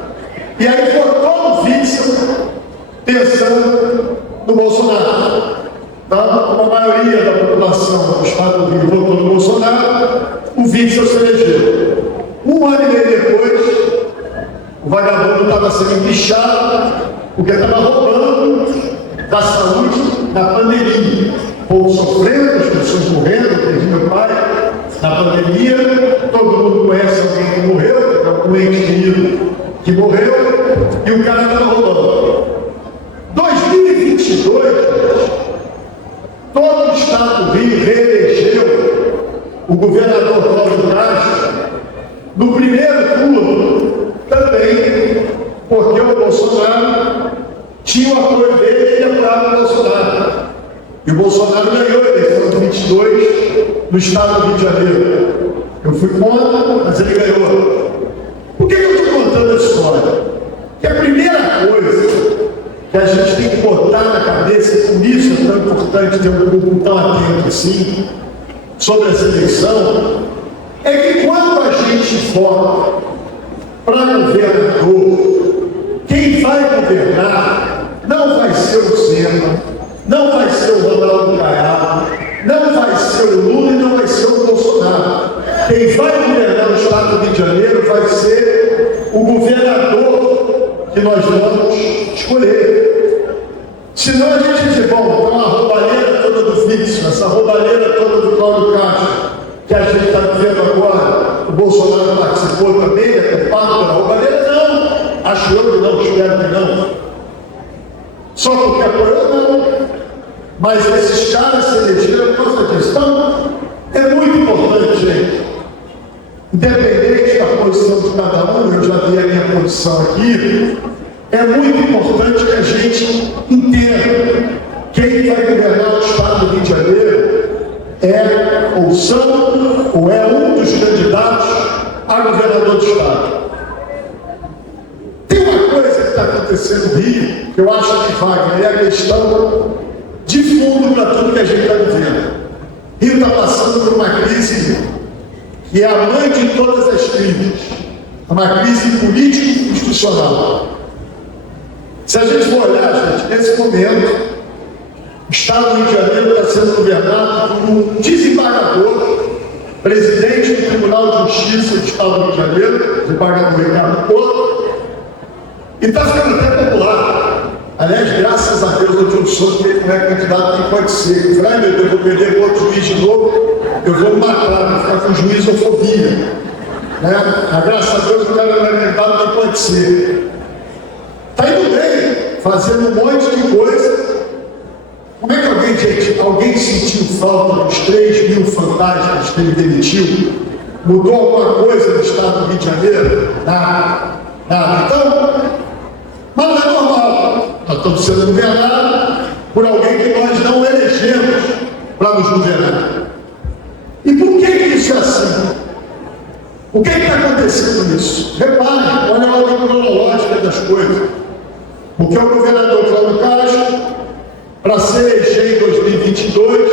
e aí votou o Witzel pensando no Bolsonaro. Então, a maioria da população do estado do Rio votou no Bolsonaro, o Witzel se elegeu. Um ano e meio depois, o vagabundo estava sendo empichado, porque estava roubando da saúde na pandemia. O povo sofrendo, as pessoas morrendo, perdi meu pai, na pandemia, todo mundo conhece alguém que morreu, algum ente querido que morreu, e o cara estava roubando. 2022, todo o estado do Rio reelegeu o governador Cláudio Castro no primeiro turno também, porque o Bolsonaro tinha o apoio dele e ele apoiava o Bolsonaro. E o Bolsonaro ganhou a eleição de 22 no estado do Rio de Janeiro. Eu fui contra, mas ele ganhou. Por que eu estou contando essa história? Que a primeira coisa que a gente tem que botar na cabeça, e por isso é tão importante ter um grupo tão atento assim, sobre essa eleição, é que quando a gente vota para governador, quem vai governar não vai ser o Zema, não vai ser o Ronaldo Caiado, não vai ser o Lula e não vai ser o Bolsonaro. Quem vai governar o estado do Rio de Janeiro vai ser o governador que nós vamos escolher. Senão a gente diz, bom, tem uma roubalheira toda do Witzel, essa roubalheira toda do Cláudio Castro, que a gente está vendo agora, o Bolsonaro participou também, é culpado pela roubalheira? Não, acho eu que não, espero que não. Só porque apoiou, não. Mas esses caras se elegeram por causa disso. Então, é muito importante, gente, independente da posição de cada um, eu já dei a minha posição aqui, é muito importante que a gente entenda quem vai governar o estado do Rio de Janeiro é ou são ou é um dos candidatos a governador do estado. Tem uma coisa que está acontecendo no Rio, que eu acho que Wagner, é a questão de fundo para tudo que a gente está vivendo. Rio está passando por uma crise que é a mãe de todas as crises, uma crise política e institucional. Se a gente for olhar, gente, nesse momento, o estado do Rio de Janeiro está sendo governado por um desembargador, presidente do Tribunal de Justiça do estado do Rio de Janeiro, desembargador Ricardo Couto, e está ficando até popular. Aliás, graças a Deus, eu soube que ele não é candidato, nem pode ser. Eu falei, meu Deus, eu vou perder para outro juiz de novo, eu vou me matar, para ficar com juizofobia. Né? Graças a Deus, o cara não é candidato, nem pode ser. Está indo bem, fazendo um monte de coisa. Como é que alguém sentiu falta dos 3 mil fantasmas que ele demitiu? Mudou alguma coisa no estado do Rio de Janeiro? Nada. Então, mas não é normal. Nós estamos sendo governados por alguém que nós não elegemos para nos governar. E por que isso é assim? O que está acontecendo nisso? Reparem, olha a ordem cronológica das coisas. Porque o governador Cláudio Castro, para se eleger em 2022,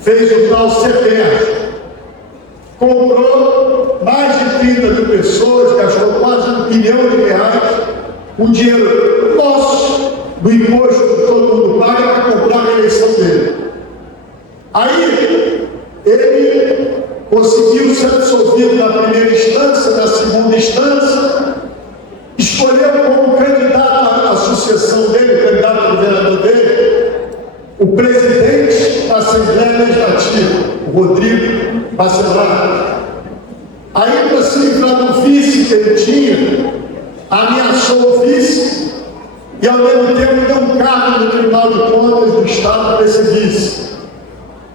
fez o tal CEPER. Comprou mais de 30 mil pessoas, gastou quase R$1 bilhão, o dinheiro nosso, do imposto que todo mundo paga, para comprar a eleição dele. Aí, ele conseguiu ser absolvido na primeira instância, na segunda instância, sucessão dele, o candidato a governador dele, o presidente da Assembleia Legislativa, o Rodrigo Bacelar. Aí, para se livrar do vice que ele tinha, ameaçou o vice e, ao mesmo tempo, deu um cargo no Tribunal de Contas do Estado para esse vice.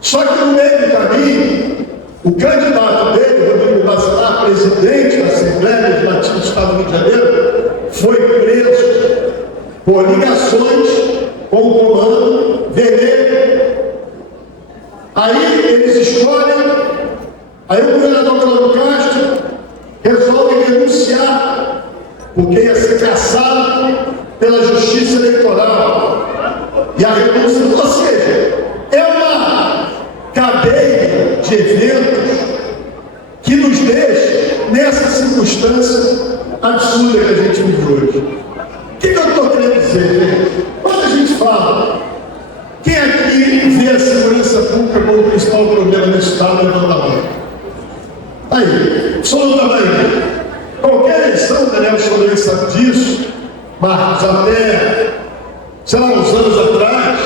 Só que, no meio do caminho, o candidato dele, Rodrigo Bacelar, presidente da Assembleia Legislativa do Estado do Rio de Janeiro, foi preso por ligações com o Comando Vermelho. Aí eles escolhem, aí o governador Cláudio Castro resolve denunciar, porque ia ser caçado pela Justiça Eleitoral. E a renúncia, ou seja, é uma cadeia de eventos que nos deixa nessa circunstância absurda que a gente vive hoje. O que eu estou querendo dizer, gente? Quando a gente fala, quem aqui vê a segurança pública como o principal problema do Estado, levanta a mão. Aí, absolutamente. Qualquer eleição, o Daniel Soares sabe disso, Marcos, até, sei lá, uns anos atrás,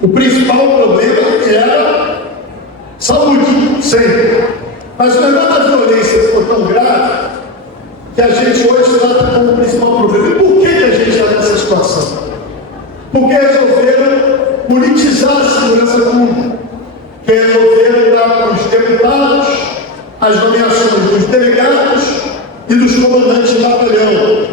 o principal problema era saúde, sempre. Mas o negócio da violência ficou tão grave que a gente hoje trata como o principal problema. E por que a gente está nessa situação? Porque resolveram politizar a segurança pública, que resolveram dar para os deputados as nomeações dos delegados e dos comandantes de batalhão.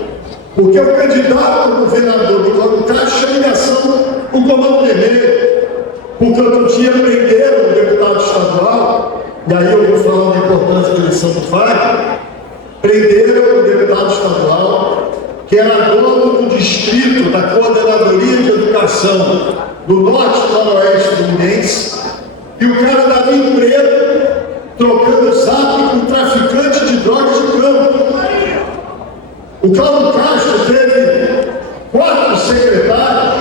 Porque o candidato ao governador do Cláudio Castro chama em ação o Comando Vermelho. Porque outro dia prenderam o deputado estadual, e aí eu vou falar da importância da eleição do Fábio, prenderam o deputado estadual, que era dono do distrito da Coordenadoria de Educação do Norte e Noroeste Fluminense, e o cara dava emprego trocando zap com traficante de drogas de campo. O Cláudio Castro teve 4 secretários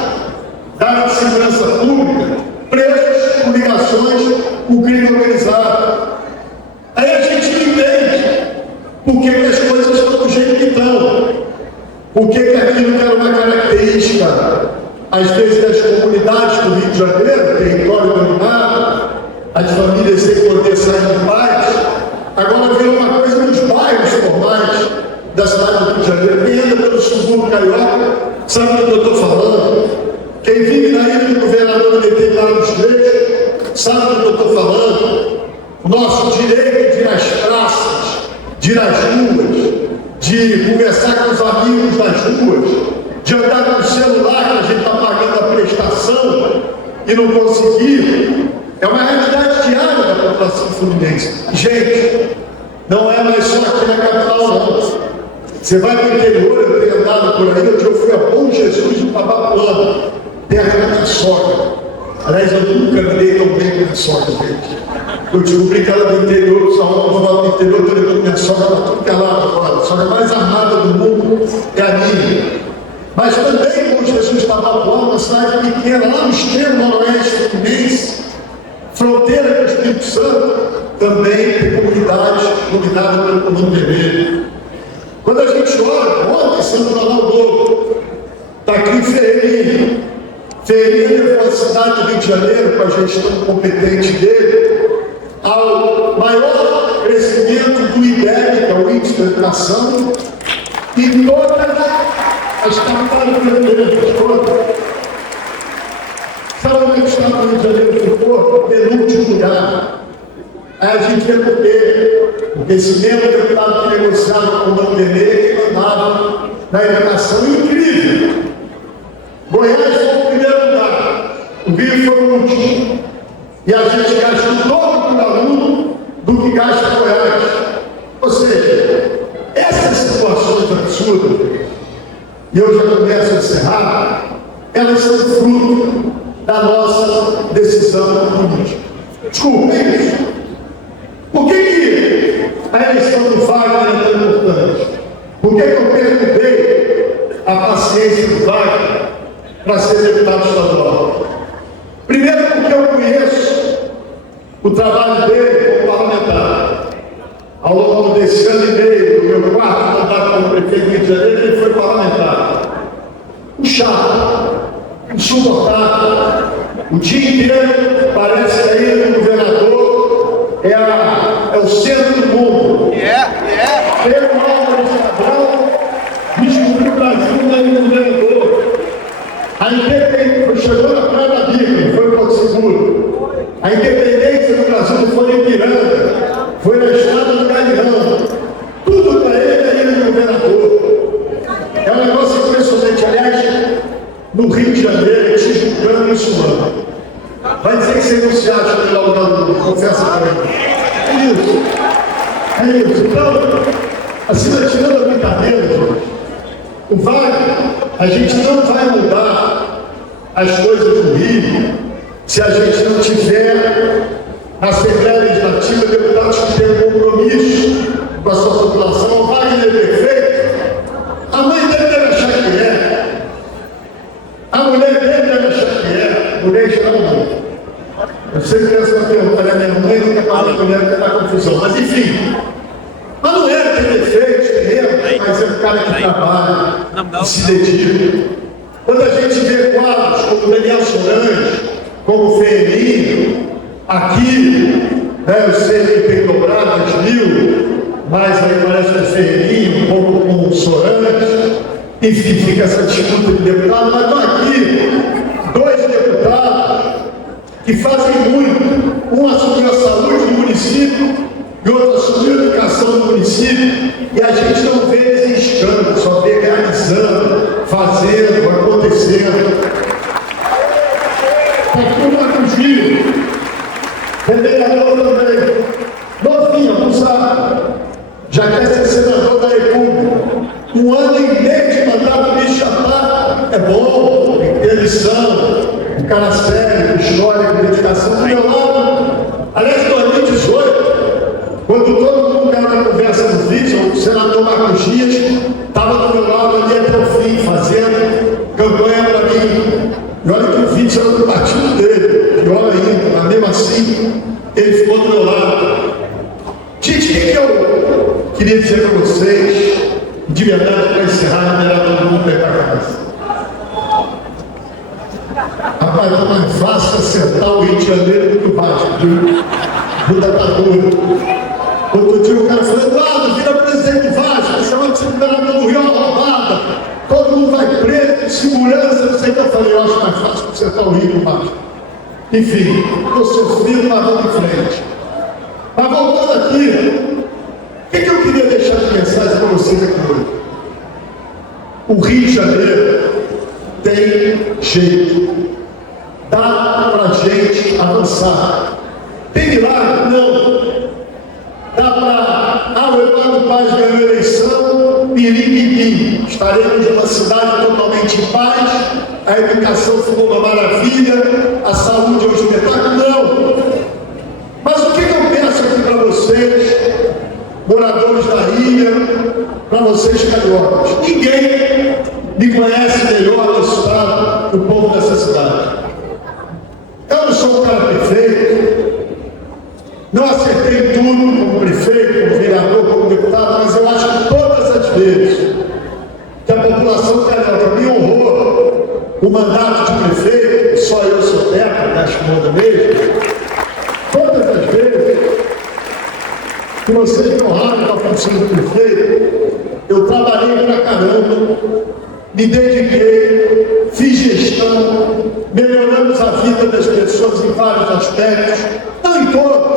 da área de segurança pública presos por ligações com o crime organizado. Aí a gente entende por que as coisas estão do jeito que estão. Por que aquilo que era uma característica, às vezes, das comunidades do Rio de Janeiro, território dominado, as famílias sem poder sair de paz, agora virou uma coisa nos bairros formais da cidade do Rio de Janeiro. Quem anda pelo subúrbio carioca sabe do que eu estou falando. Quem vive na ilha do governador Meter lá nos trechos sabe do que eu estou falando. O nosso direito de ir às praças, de ir às ruas, de conversar com os amigos nas ruas, de andar com o celular que a gente está pagando a prestação e não conseguir, é uma realidade diária da população fluminense. Gente, não é mais só aqui na capital, não. Você vai para o interior, eu tenho andado por aí, eu fui a Bom Jesus de Papapuana, terra da minha sogra. Aliás, eu nunca me dei tão bem com a minha sogra, gente. Eu descobri que ela é do interior, só uma vou do interior, eu levei minha sogra para tudo que ela agora. A sogra mais amada do mundo é a minha. Mas também, Bom Jesus Papapuana, uma cidade pequena, lá no extremo noroeste fluminense, fronteira com o Espírito Santo, também tem comunidades dominadas pelo Comando Vermelho. Quando a gente olha, ontem, Santo Ronaldo, está aqui em Ferreirinha. Ferreirinha levou a cidade do Rio de Janeiro, com a gestão competente dele, ao maior crescimento do IDEB, que é o Índice de Educação, e todas as capitais brasileiras, todas. Sabe onde é que o Estado do Rio de Janeiro ficou? Penúltimo lugar. Aí a gente vê por quê? Porque esse mesmo deputado que negociava com o Comando Vermelho, que mandava na educação, incrível. Goiás foi o primeiro lugar, o Rio foi o último. E a gente gasta o dobro por aluno do que gasta Goiás. Ou seja, essas situações absurdas, e eu já começo a encerrar, elas são fruto da nossa decisão política. Desculpem isso. Por que a eleição do Wagner é tão importante? Por que eu perguntei a paciência do Wagner para ser deputado estadual? Primeiro, porque eu conheço o trabalho dele como parlamentar. Ao longo desse ano e meio, do meu 4º mandato como prefeito do Rio de Janeiro, ele foi parlamentar. Os chato, insuportável. O dia inteiro parece que a ilha do governador é o centro do mundo. Pelo Álvaro Cabral, descobriu o Brasil na ilha do governador. A independência chegou na Praia da Bíblia, foi Porto Seguro. A independência do Brasil não foi em Piranga, foi na estrada do Galeão. Tudo para ele é a ilha do governador. É um negócio impressionante. Aliás, no Rio de Janeiro, te julgando isso, mano. Vai dizer que você não se acha melhor do confessa para ele. É isso. Então, assim, tirando a brincadeira, a gente não vai mudar as coisas do Rio se a gente não tiver na Assembleia Legislativa deputados que têm compromisso com a sua população. O Wagner é perfeito. A mãe dele deve achar que é. A mulher dele deve achar que é. A mulher chama a mãe. Eu sempre penso na pergunta, né? Minha mãe nunca fala a mulher que está confusão. Mas enfim, mas não é ter defeitos, mas é um cara que trabalha, que se dedica. Quando a gente vê quadros como Daniel Sorange, como Ferreirinho, aqui, né, eu sei que tem dobrado 2000, mas aí parece que o Ferreirinho, um pouco como o Sorange, enfim, fica essa disputa de deputado, mas estão aqui dois deputados que fazem muito. Um assumiu a saúde do município e outro assumiu a educação do município, e a gente não vê eles em escândalo, só vê realizando, fazendo, acontecendo. Está tudo Marcos, vereador também, novinho, não sabe, já quer ser senador da República. 1 ano e meio de mandato de chapar é bom, tem que ter lição, um cara sério, histórico, dedicação. Do meu lado, aliás, em 2018, quando todo mundo caiu na conversa do vídeo, o senador Marcos Dias estava do meu lado ali até o fim, fazendo campanha para mim. E olha que o vídeo era do partido dele, pior ainda, mas mesmo assim, ele ficou do meu lado. Gente, o que eu queria dizer para vocês, de verdade, para encerrar, melhor todo mundo ir para casa. Rapaz, é mais fácil acertar o Rio de Janeiro do que o Vasco, do Datadouro. Outro dia o cara falou: Eduardo, vira presidente do Vasco, chamando de governador do Rio, uma roubada, todo mundo vai preso, segurança, não sei o que. Eu falei: eu acho mais fácil acertar o Rio do Vasco. Enfim, estou sofrido, mas vamos em frente. Mas voltando aqui, o que eu queria deixar de mensagem para vocês aqui hoje? O Rio de Janeiro tem jeito, dá para a gente avançar. Tem milagre? Não. Dá para, o Eduardo Paz ganhou a eleição, piripim, estaremos numa cidade totalmente em paz, a educação ficou uma maravilha, a saúde é um espetáculo. Não. Mas o que eu peço aqui para vocês, moradores da ilha, para vocês cariocas? Ninguém me conhece melhor no estado que o povo dessa cidade. Eu não sou um cara perfeito, não acertei tudo como prefeito, como vereador, como deputado, mas eu acho que todas as vezes que a população carioca me honrou o mandato de prefeito, só eu sou terra, acho que manda mesmo, todas as vezes que vocês me honraram com a função do prefeito, eu trabalhei pra caramba, me dediquei, fiz gestão, melhoramos a vida das pessoas em vários aspectos, não em todos.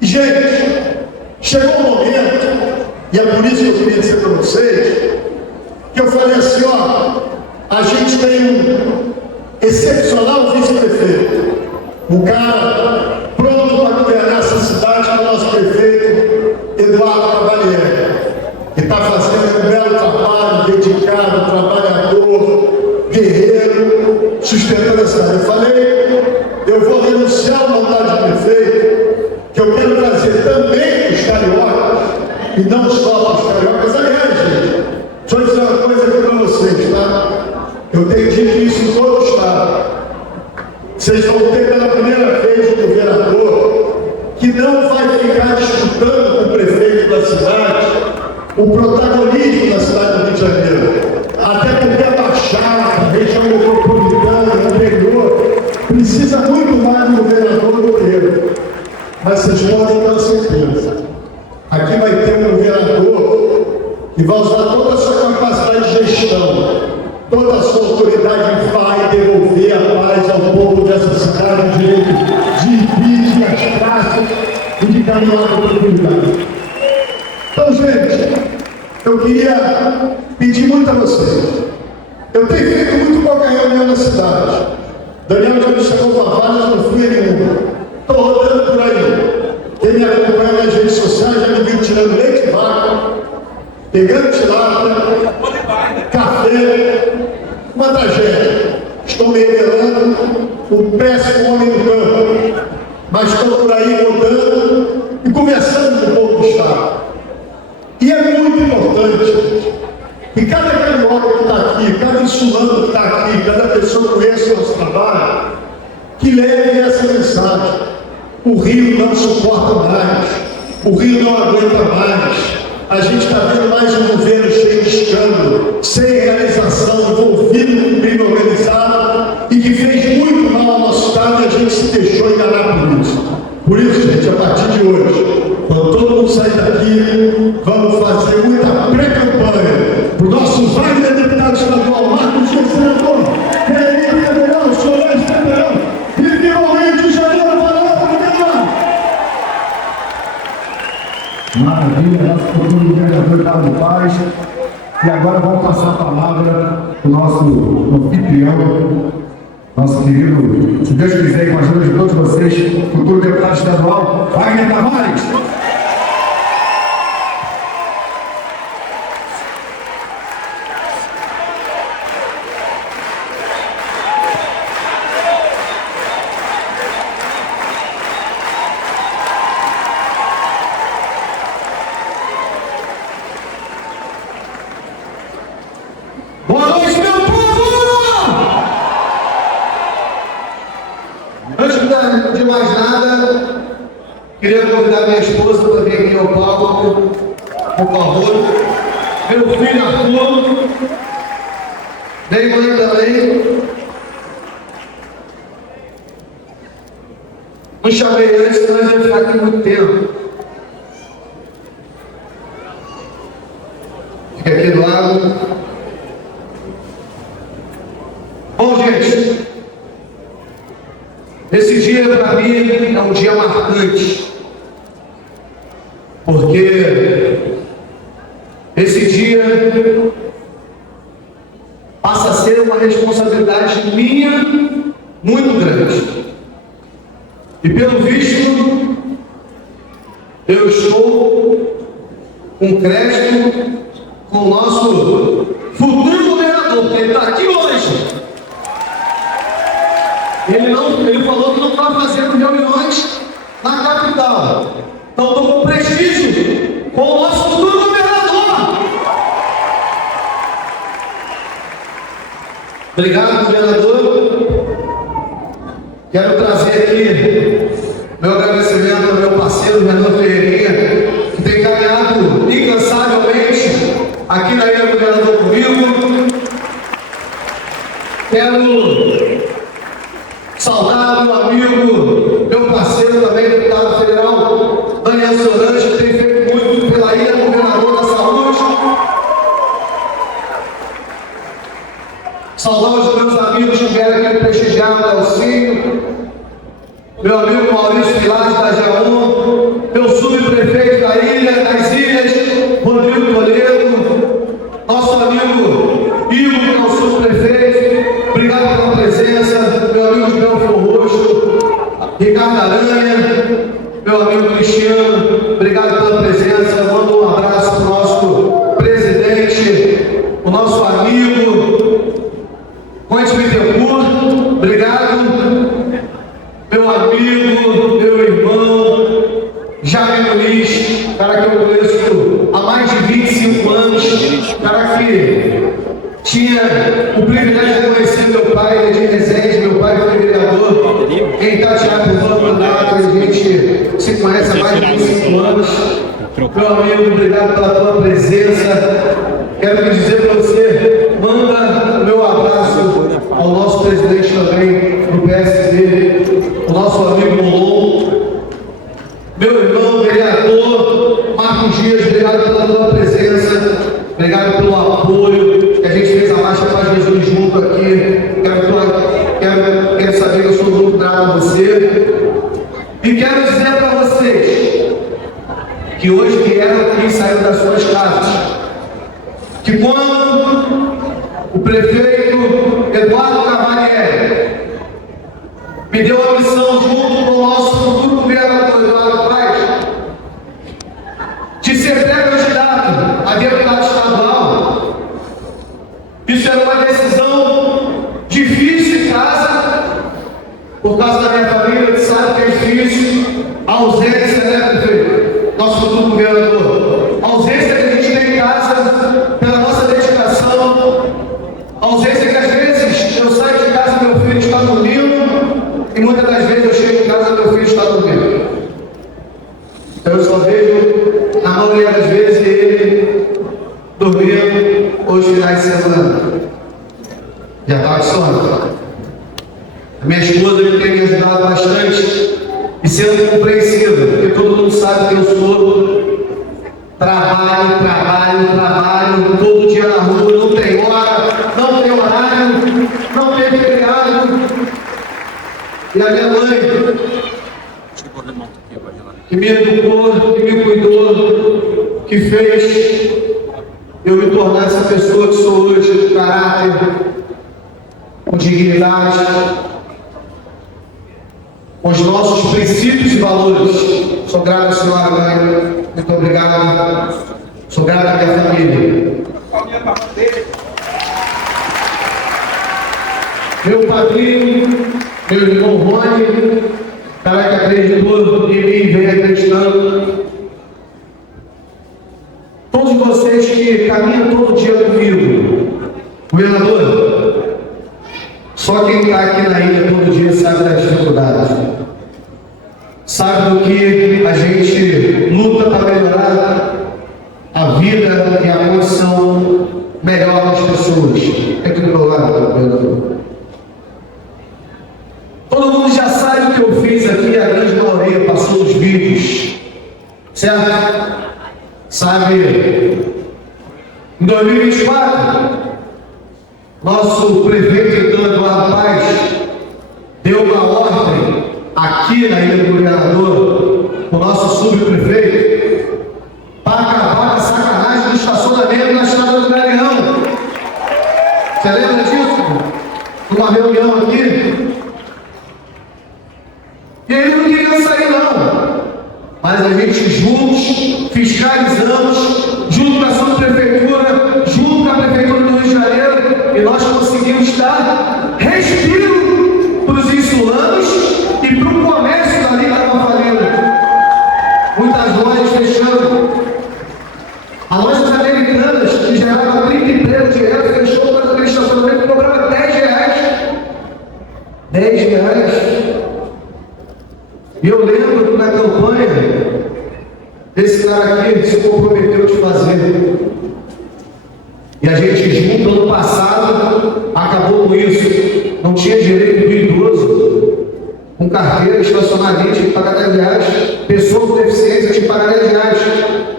E, gente, chegou um momento, e é por isso que eu queria dizer para vocês, que eu falei assim: ó, a gente tem um excepcional vice-prefeito, um cara pronto para governar essa cidade, que é o nosso prefeito Eduardo Cavalieri, que está fazendo um belo trabalho, dedicado, trabalhador, guerreiro, sustentando essa cidade. Eu falei: eu vou renunciar ao mandato de prefeito, que eu quero trazer também os cariocas, e não só para os cariocas. Aliás, gente, deixa eu dizer uma coisa aqui para vocês, tá? Eu tenho dito isso em todo o estado. Vocês vão ter pela primeira vez um governador que não vai ficar disputando com o prefeito da cidade o protagonismo da cidade do Rio de Janeiro. Até porque a autoridade vai devolver a paz ao povo dessa cidade, o direito de ir as praças e de caminhar com tranquilidade. Então, gente, eu queria pedir muito a vocês. Eu tenho feito muito pouca reunião na cidade. Daniel já me chamou para várias, não fui a nenhuma. Estou rodando por aí. Quem me acompanha nas redes sociais já me viu tirando leite de vaca, pegando tilápia, café, uma tragédia. Estou me revelando o péssimo homem do campo, mas estou por aí rodando e conversando com o povo do Estado. E é muito importante que cada carioca que está aqui, cada insulano que está aqui, cada pessoa que conhece o nosso trabalho, que leve essa mensagem. O Rio não suporta mais, o Rio não aguenta mais. A gente está vendo mais um governo cheio de escândalo, sem realização, envolvido com crime organizado e que fez muito mal ao nosso Estado e a gente se deixou enganar por isso. Por isso, gente, a partir de hoje, quando todo mundo sair daqui, vamos fazer muita pré-campanha para o nosso Wagner, deputado estadual, Marcos Dias, senador, Henrique Federal, Solange Federal, e finalmente Janeiro Varão, Maravilha, nosso futuro vereador Carlos Paz. E agora vamos passar a palavra para o nosso anfitrião, nosso querido, se Deus quiser, com a ajuda de todos vocês, futuro deputado estadual, Wagner Tavares. Boa noite, meu povo! Antes de mais nada, queria convidar minha esposa para vir aqui ao palco, por favor. Meu filho Arthur, bem mãe também. Não chamei antes, senão eu ia ficar aqui muito tempo. Fica aqui do lado. Bom, gente, esse dia para mim é um dia marcante, porque esse dia passa a ser uma responsabilidade minha muito grande. E pelo visto, eu estou com crédito com o nosso futuro governador, que ele está aqui hoje. Ele falou que não está fazendo reuniões na capital. Então estou com prestígio com o nosso futuro governador. Obrigado, governador. Quero trazer aqui meu agradecimento ao meu parceiro Renan Ferreirinha, que tem caminhado incansavelmente aqui na Ilha do Governador comigo. Quero saudar meu amigo, meu parceiro também, deputado federal, Daniel Solange, que tem feito muito pela Ilha, governador da saúde. Saudar os meus amigos que vieram aqui prestigiar o Delcinho, meu amigo Maurício Pilares da Jaú, meu subprefeito da ilha, das ilhas, Rodrigo Toledo, nosso amigo Igor, que é o subprefeito, obrigado pela presença, meu amigo Belfor Roxo, Ricardo Aranha, meu amigo Cristiano, obrigado pela presença, mando um abraço para o nosso presidente, o nosso amigo Conde Bittencourt, obrigado. Meu amigo, meu irmão, Jaime Luiz, cara que eu conheço há mais de 25 anos, cara que tinha o privilégio de conhecer meu pai, de Resende, meu pai foi vereador em Itatiaia, a gente se conhece há mais de 25 anos. Meu amigo, obrigado pela tua presença. Quero te dizer para você, manda o meu abraço ao nosso presidente também do PSD, o nosso amigo Molon, meu irmão vereador Marcos Dias, obrigado pela tua presença, obrigado pelo apoio que a gente fez a Marcha Paz Jesus junto aqui gente sabe que é difícil, a ausência, né, prefeito? Nosso futuro governador. A ausência que a gente tem em casa pela nossa dedicação, a ausência que às vezes eu saio de casa e meu filho está dormindo, e muitas das vezes eu chego em casa e meu filho está dormindo. Então eu só vejo, na maioria das vezes, ele dormindo os finais de semana. Já estava de sono. A minha esposa tem me ajudado bastante e sendo compreensiva, porque todo mundo sabe que eu sou trabalho, todo dia na rua, não tem hora, não tem horário, não tem feriado. E a minha mãe, que me educou, que me cuidou, que fez eu me tornar essa pessoa que sou hoje, com caráter, com dignidade, com os nossos princípios e valores. Sou grato à senhora, mãe. Muito obrigado. Sou grato à minha família. Meu padrinho, meu irmão Rony, cara que acreditou em mim e vem acreditando. Todos vocês que caminham todo dia comigo, governador, só quem está aqui na ilha todo dia sabe das dificuldades, sabe do que a gente luta para melhorar a vida e a condição melhor das pessoas. Aqui do meu lado, governador. Todo mundo já sabe o que eu fiz aqui, a grande maioria passou os vídeos, certo? Sabe, em 2024, nosso prefeito Eduardo Paz deu uma ordem aqui na Ilha do Governador, o nosso subprefeito, para acabar com a sacanagem do estacionamento na estrada do Galeão. Você lembra disso? Numa reunião aqui. E ele não queria sair não. Mas a gente juntos, fiscalizamos, junto com a subprefeitura, junto com a prefeitura do Rio de Janeiro, e nós conseguimos dar respiro para os insulanos e para o comércio da Ilha da Fazenda. Muitas lojas fechando. A loja das Americanas, que gerava 30 empregos direto, fechou para aquele estacionamento que cobrava R$10. R$10. E eu lembro que na campanha, esse cara aqui se comprometeu de fazer. E a gente junto, ano passado, acabou com isso. Não tinha direito do idoso, com carteira, estacionamento, tinha que pagar R$10. Pessoa com deficiência tinha que pagar R$10.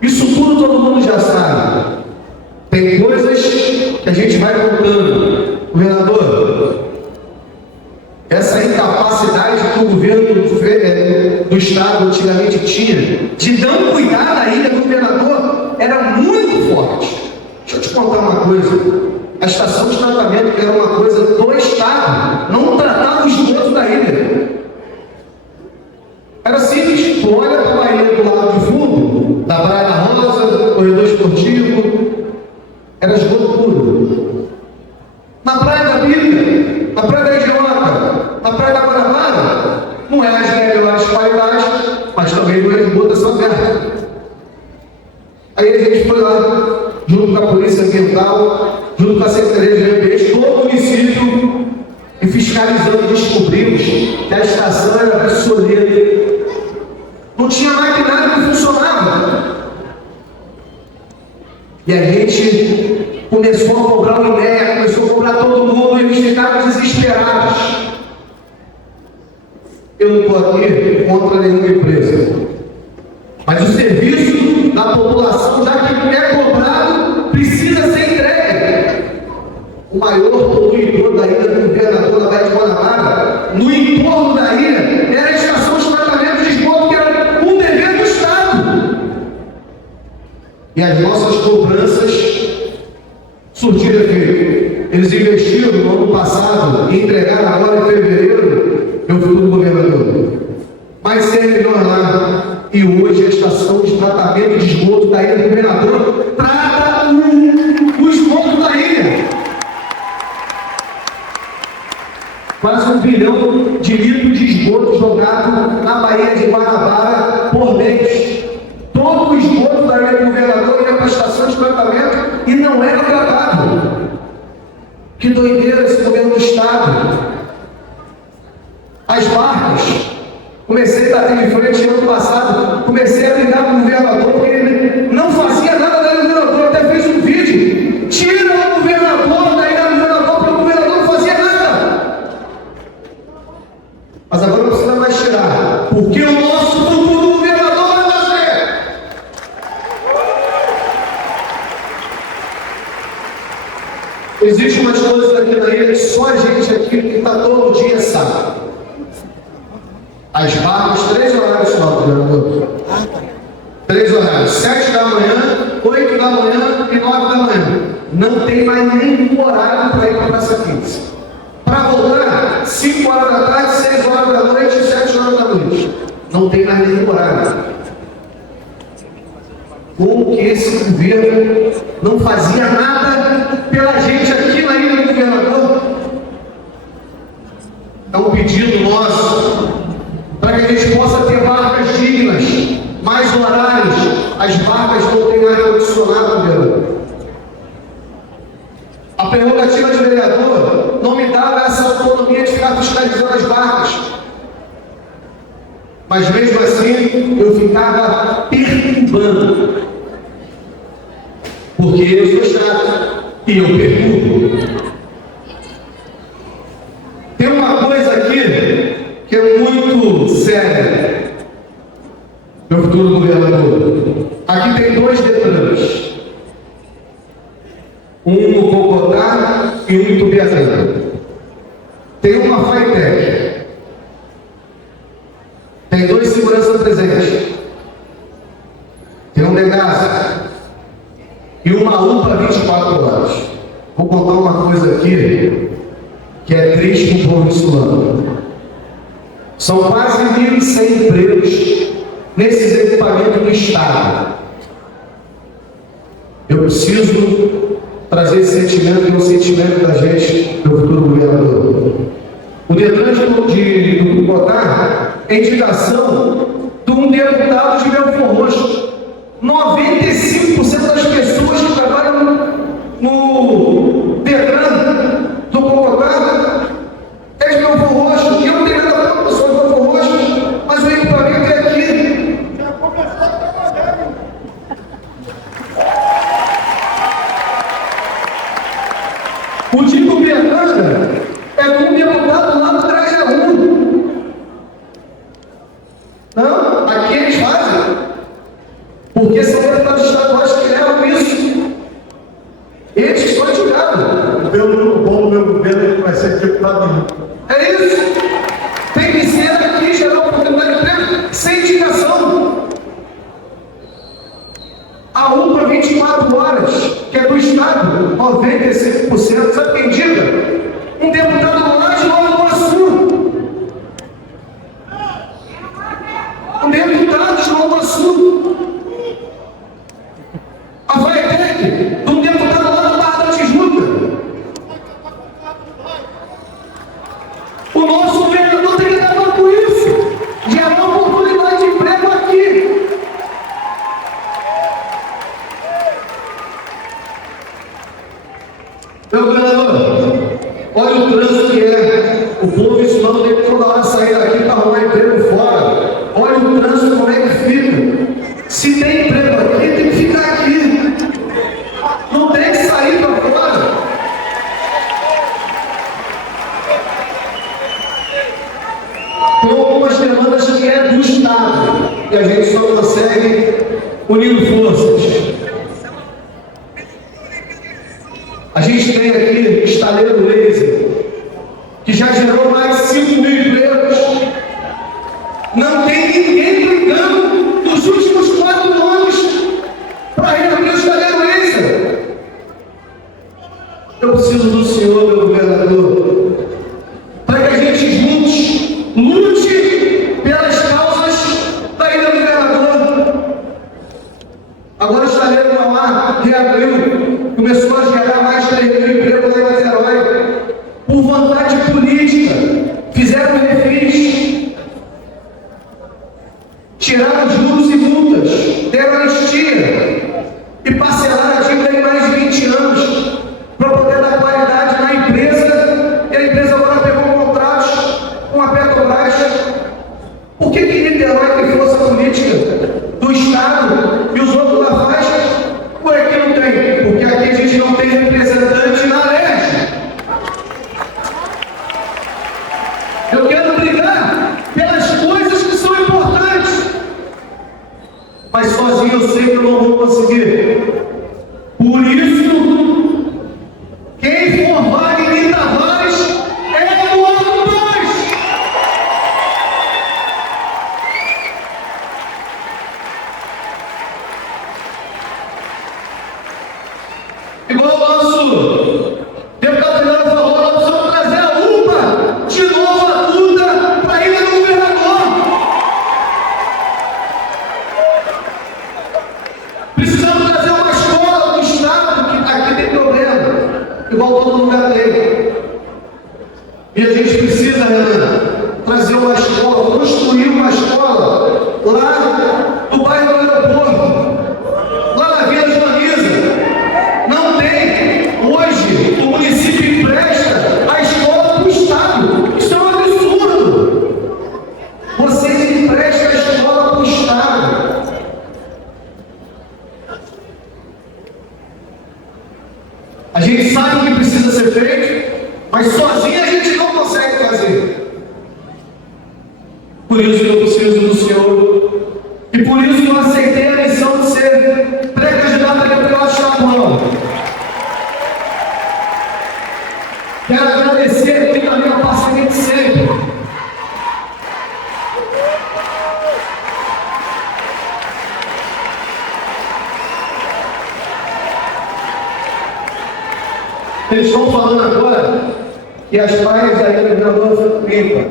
Isso tudo todo mundo já sabe. Tem coisas que a gente vai contando. Governador, essa incapacidade que o governo do Estado antigamente tinha de não cuidar da ilha do governador era muito forte. Deixa eu te contar uma coisa. A estação de tratamento era uma coisa do Estado, não tratava o esgoto da ilha. Era simples. Tu olha para a ilha do lado de fundo, da Praia da Rosa, do corredor esportivo, era esgoto puro. Na Praia da Bica, na Praia da Idiota, na Praia da Guanabara, não é as melhores qualidades, mas também não é esgotação aberta. Aí a gente foi lá, junto com a Polícia Ambiental, junto com a Secretaria de Meio Ambiente, todo o município, e fiscalizando, descobrimos que a estação era obsoleta. Não tinha maquinário que funcionava. E a gente começou a cobrar o INEA, começou a cobrar todo mundo, e eles ficaram desesperados. Eu não estou aqui contra nenhuma empresa, mas o serviço da população, já que é cobrado, precisa ser entregue. O maior poluidor da ilha do governador da Baía de Guanabara, no entorno da ilha, era a estação de tratamento de esgoto, que era um dever do Estado. E as nossas cobranças surtiram efeito. Eles investiram no ano passado e entregaram agora em fevereiro, meu futuro governador, mais 100 milhões lá. E hoje a estação de tratamento de esgoto da ilha do governador trata o esgoto da ilha. Quase 1 bilhão de litros de esgoto jogado na Baía de Guanabara por mês. Todo o esgoto da ilha do governador ia para a estação de tratamento e não era tratado. Que doideira esse governo do estado. As barcas, comecei a bater em frente ano passado, comecei a brigar com o governador, porque ele não fazia nada da ilha do governador, até fez um vídeo. Tira o governador da ilha do governador, porque o governador não fazia nada. Mas agora não precisa mais tirar, porque o nosso futuro governador vai fazer. Existem umas coisas aqui na ilha que só a gente aqui que está todo dia sabe. As barcas, 3 horários só, governador. 3 horários, 7 da manhã, 8 da manhã e 9 da manhã. Não tem mais nenhum horário para ir para a Praça 15. Para voltar, 5 horas da tarde, 6 horas da noite e 7 horas da noite. Não tem mais nenhum horário. Como que esse governo não fazia nada pela gente aqui na ilha do governador? É um pedido nosso para que a gente possa ter barcas dignas, mais horários. As barcas não têm ar-condicionado, governador. A prerrogativa de vereador não me dava essa autonomia de ficar fiscalizando as barcas. Mas mesmo assim, eu ficava perturbando. Porque eu sou chato e eu perturbo. Tem uma coisa aqui que é muito séria, meu futuro governador. Aqui tem 2 Detrans. Um no Bogotá e um em Tubiatã. Tem uma Fitec. Tem 2 seguranças presentes. Tem um Degasa. E uma UPA 24 horas. Vou contar uma coisa aqui que é triste para o povo insulano. São quase 1.100 empregos nesses equipamentos do Estado. Eu preciso trazer esse sentimento, que é o sentimento da gente, do futuro governador. O Detran de Bogotá é indicação de um deputado de Belford Roxo. 95% das pessoas que trabalham no Detran do Bogotá é de Belford Roxo. E eu não tenho nada para a pessoa de Belford Roxo, mas o equipamento é aqui. O de Uberlândia é de um deputado lá do Grajaú. Não, aqui eles fazem. Porque são deputados estaduais que levam isso. Eles que são indicados. Pelo bom do meu governo, ele vai ser deputado nenhum. É isso. Tem que ser aqui, gerar oportunidade de emprego, sem indicação. A UPA 24 horas, que é do Estado, 95%, sabe quem diga? Um deputado lá de Nova Iguaçu. Um deputado de Nova Iguaçu. A Vaitec, de um deputado lá da Barra da Tijuca. O nosso governador tem que acabar com isso. Gerar oportunidade de emprego aqui. Meu governador, olha o trânsito que é. O povo insulano tem que toda hora sair daqui para arrumar emprego fora. Olha o trânsito como é que fica. Se tem emprego aqui, tem que ficar aqui. Não tem que sair para fora. Tem algumas demandas que é do Estado e a gente só consegue unindo forças. A gente tem aqui estaleiro laser, que já gerou mais de 5 mil empregos. Não tem ninguém brigando nos últimos 4 anos para reabrir o estaleiro laser. Eu preciso do senhor, meu governador, para que a gente lute pelas causas da ilha do governador. Agora o estaleiro Mauá reabriu, começou a gerar mais 3 mil empregos lá em Niterói. Por vontade política, conseguir. Por isso, quem for Wagner Tavares é Eduardo Paz. Igual o nosso deputado Fernando falou, nós precisamos trazer a UPA de novo a luta para a ilha do governador. Precisamos trazer uma escola do Estado, que aqui tem problema, igual todo lugar tem. E a gente precisa, Renan, trazer uma escola, construir uma escola lá no bairro do aeroporto, lá na Vila Joaniza. Não tem. Hoje, o município empresta a escola para o Estado. Isso é um absurdo. Vocês emprestam a escola para o Estado. A gente sabe o que precisa ser feito, mas sozinho a gente não consegue fazer. Por isso eu preciso do Senhor. E por isso eu aceitei a missão de ser pré-candidato a deputado estadual. Quero agradecer aqui também a parceria de sempre. Eles estão falando agora que as praias da ilha do governador foram limpas.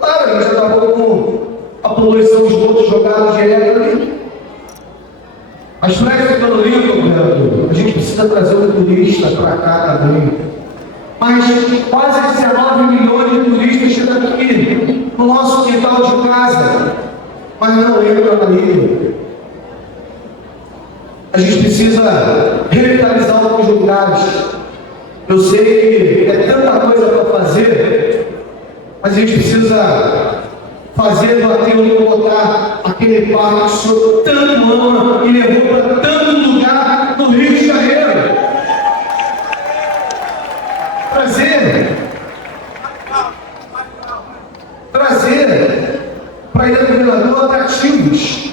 Claro, a gente acabou com a poluição de esgoto jogado direto ali. As praias ficando limpas, governador. A gente precisa trazer um turista para cá também. Mas quase 19 milhões de turistas chegam aqui no nosso quintal de casa, mas não entram na ilha. A gente precisa revitalizar alguns lugares. Eu sei que é tanta coisa para fazer, mas a gente precisa fazer do Aterro botar aquele parque que o senhor tanto ama e levou para tanto lugar no Rio de Janeiro. Trazer para a Ilha do Governador atrativos,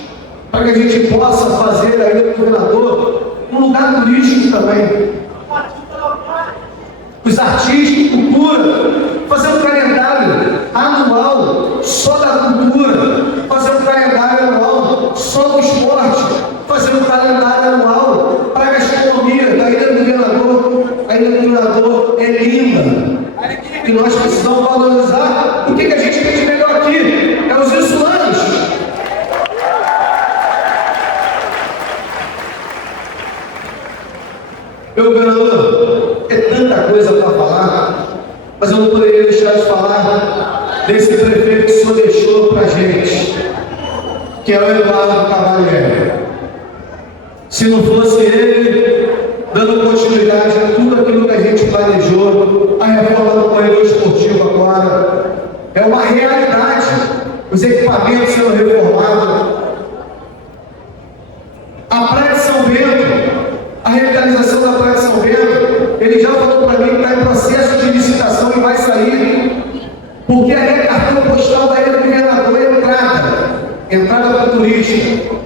para que a gente possa fazer a Ilha do Governador um lugar turístico também. Os artistas, cultura, fazer um calendário anual só da cultura, fazer um calendário anual só do esporte, fazer um calendário anual para a gastronomia da Ilha do Governador. A Ilha do Governador é linda e nós precisamos valorizar o que a gente tem de melhor aqui, é os insulanos. Meu governador, é tanta coisa para falar, mas eu não poderia deixar de falar desse prefeito que o senhor deixou para a gente, que é o Eduardo Cavalieri. Se não fosse ele, dando continuidade a tudo aquilo que a gente planejou, a reforma do corredor esportivo agora é uma realidade. Os equipamentos sendo reformados, a Praia de São Bento, a revitalização da Praia de São Bento, ele já falou para mim que está em processo de licitação e vai sair, porque aí é cartão postal da Ilha do Governador é entrada para turista.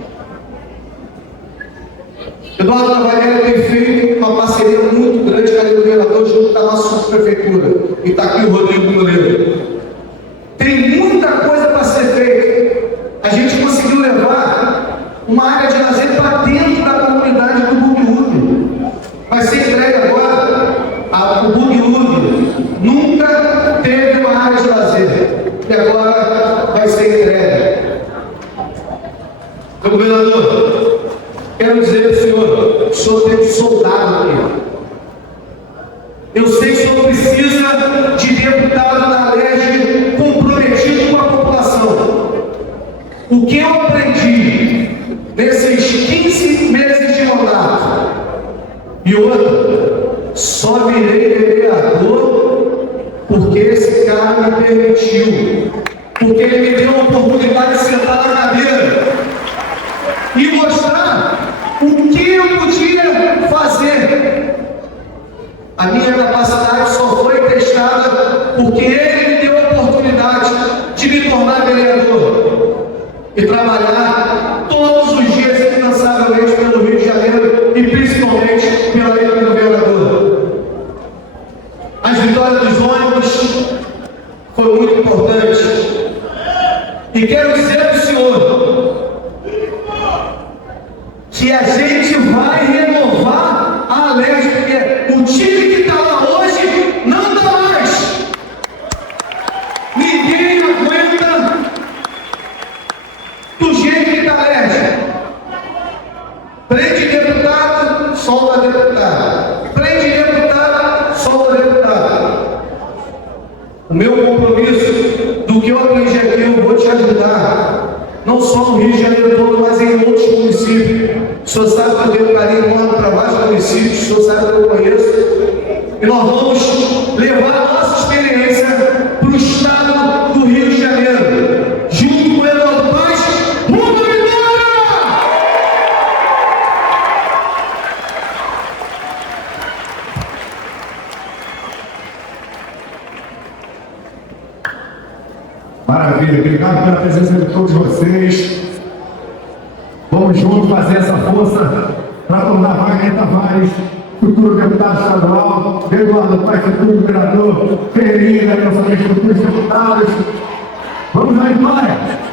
Eduardo Cavalieri tem feito uma parceria muito grande com a Ilha do Governador junto com a nossa subprefeitura, e está aqui o Rodrigo Moreira. Tem muita coisa para ser feita. A gente conseguiu levar uma área de lazer para dentro da comunidade do Bughubi. Vai ser entregue agora. O Bughubi nunca teve uma área de lazer e agora vai ser entregue. Meu governador, quero dizer para o senhor teve soldado aqui. Eu sei que o senhor precisa de deputado da LERJ comprometido com a população. O que eu aprendi nesses 15 meses de mandato, e outra, só virei vereador porque esse cara me permitiu, porque ele me deu a oportunidade de sentar na cadeira e mostrar o que eu podia fazer. A minha capacidade só foi testada porque ele me deu a oportunidade de me tornar vereador e trabalhar todos os dias incansavelmente pelo Rio de Janeiro. vitória dos ônibus foi muito importante. E quero dizer para o senhor que a gente vai renovar a Alerj, porque o time que está lá hoje não dá mais. Ninguém aguenta do jeito que está a Alerj. Prende deputado, solta deputado. Prende deputado, solta deputado. O meu compromisso, do que eu aprendi aqui, eu vou te ajudar. Não só no Rio de Janeiro todo, mas em outros municípios. O senhor sabe que eu tenho um carinho enorme para vários municípios, o senhor sabe que eu conheço. E nós vamos levar a nossa experiência para o estado do Rio de Janeiro. Junto com o Eduardo Paz, rumo à vitória! Maravilha, obrigado pela presença de todos vocês. Vamos juntos fazer essa força para tornar Wagner Tavares futuro deputado estadual, Eduardo Paz, futuro governador, Ferreira, nossa futuros deputados. Vamos lá, Vitória!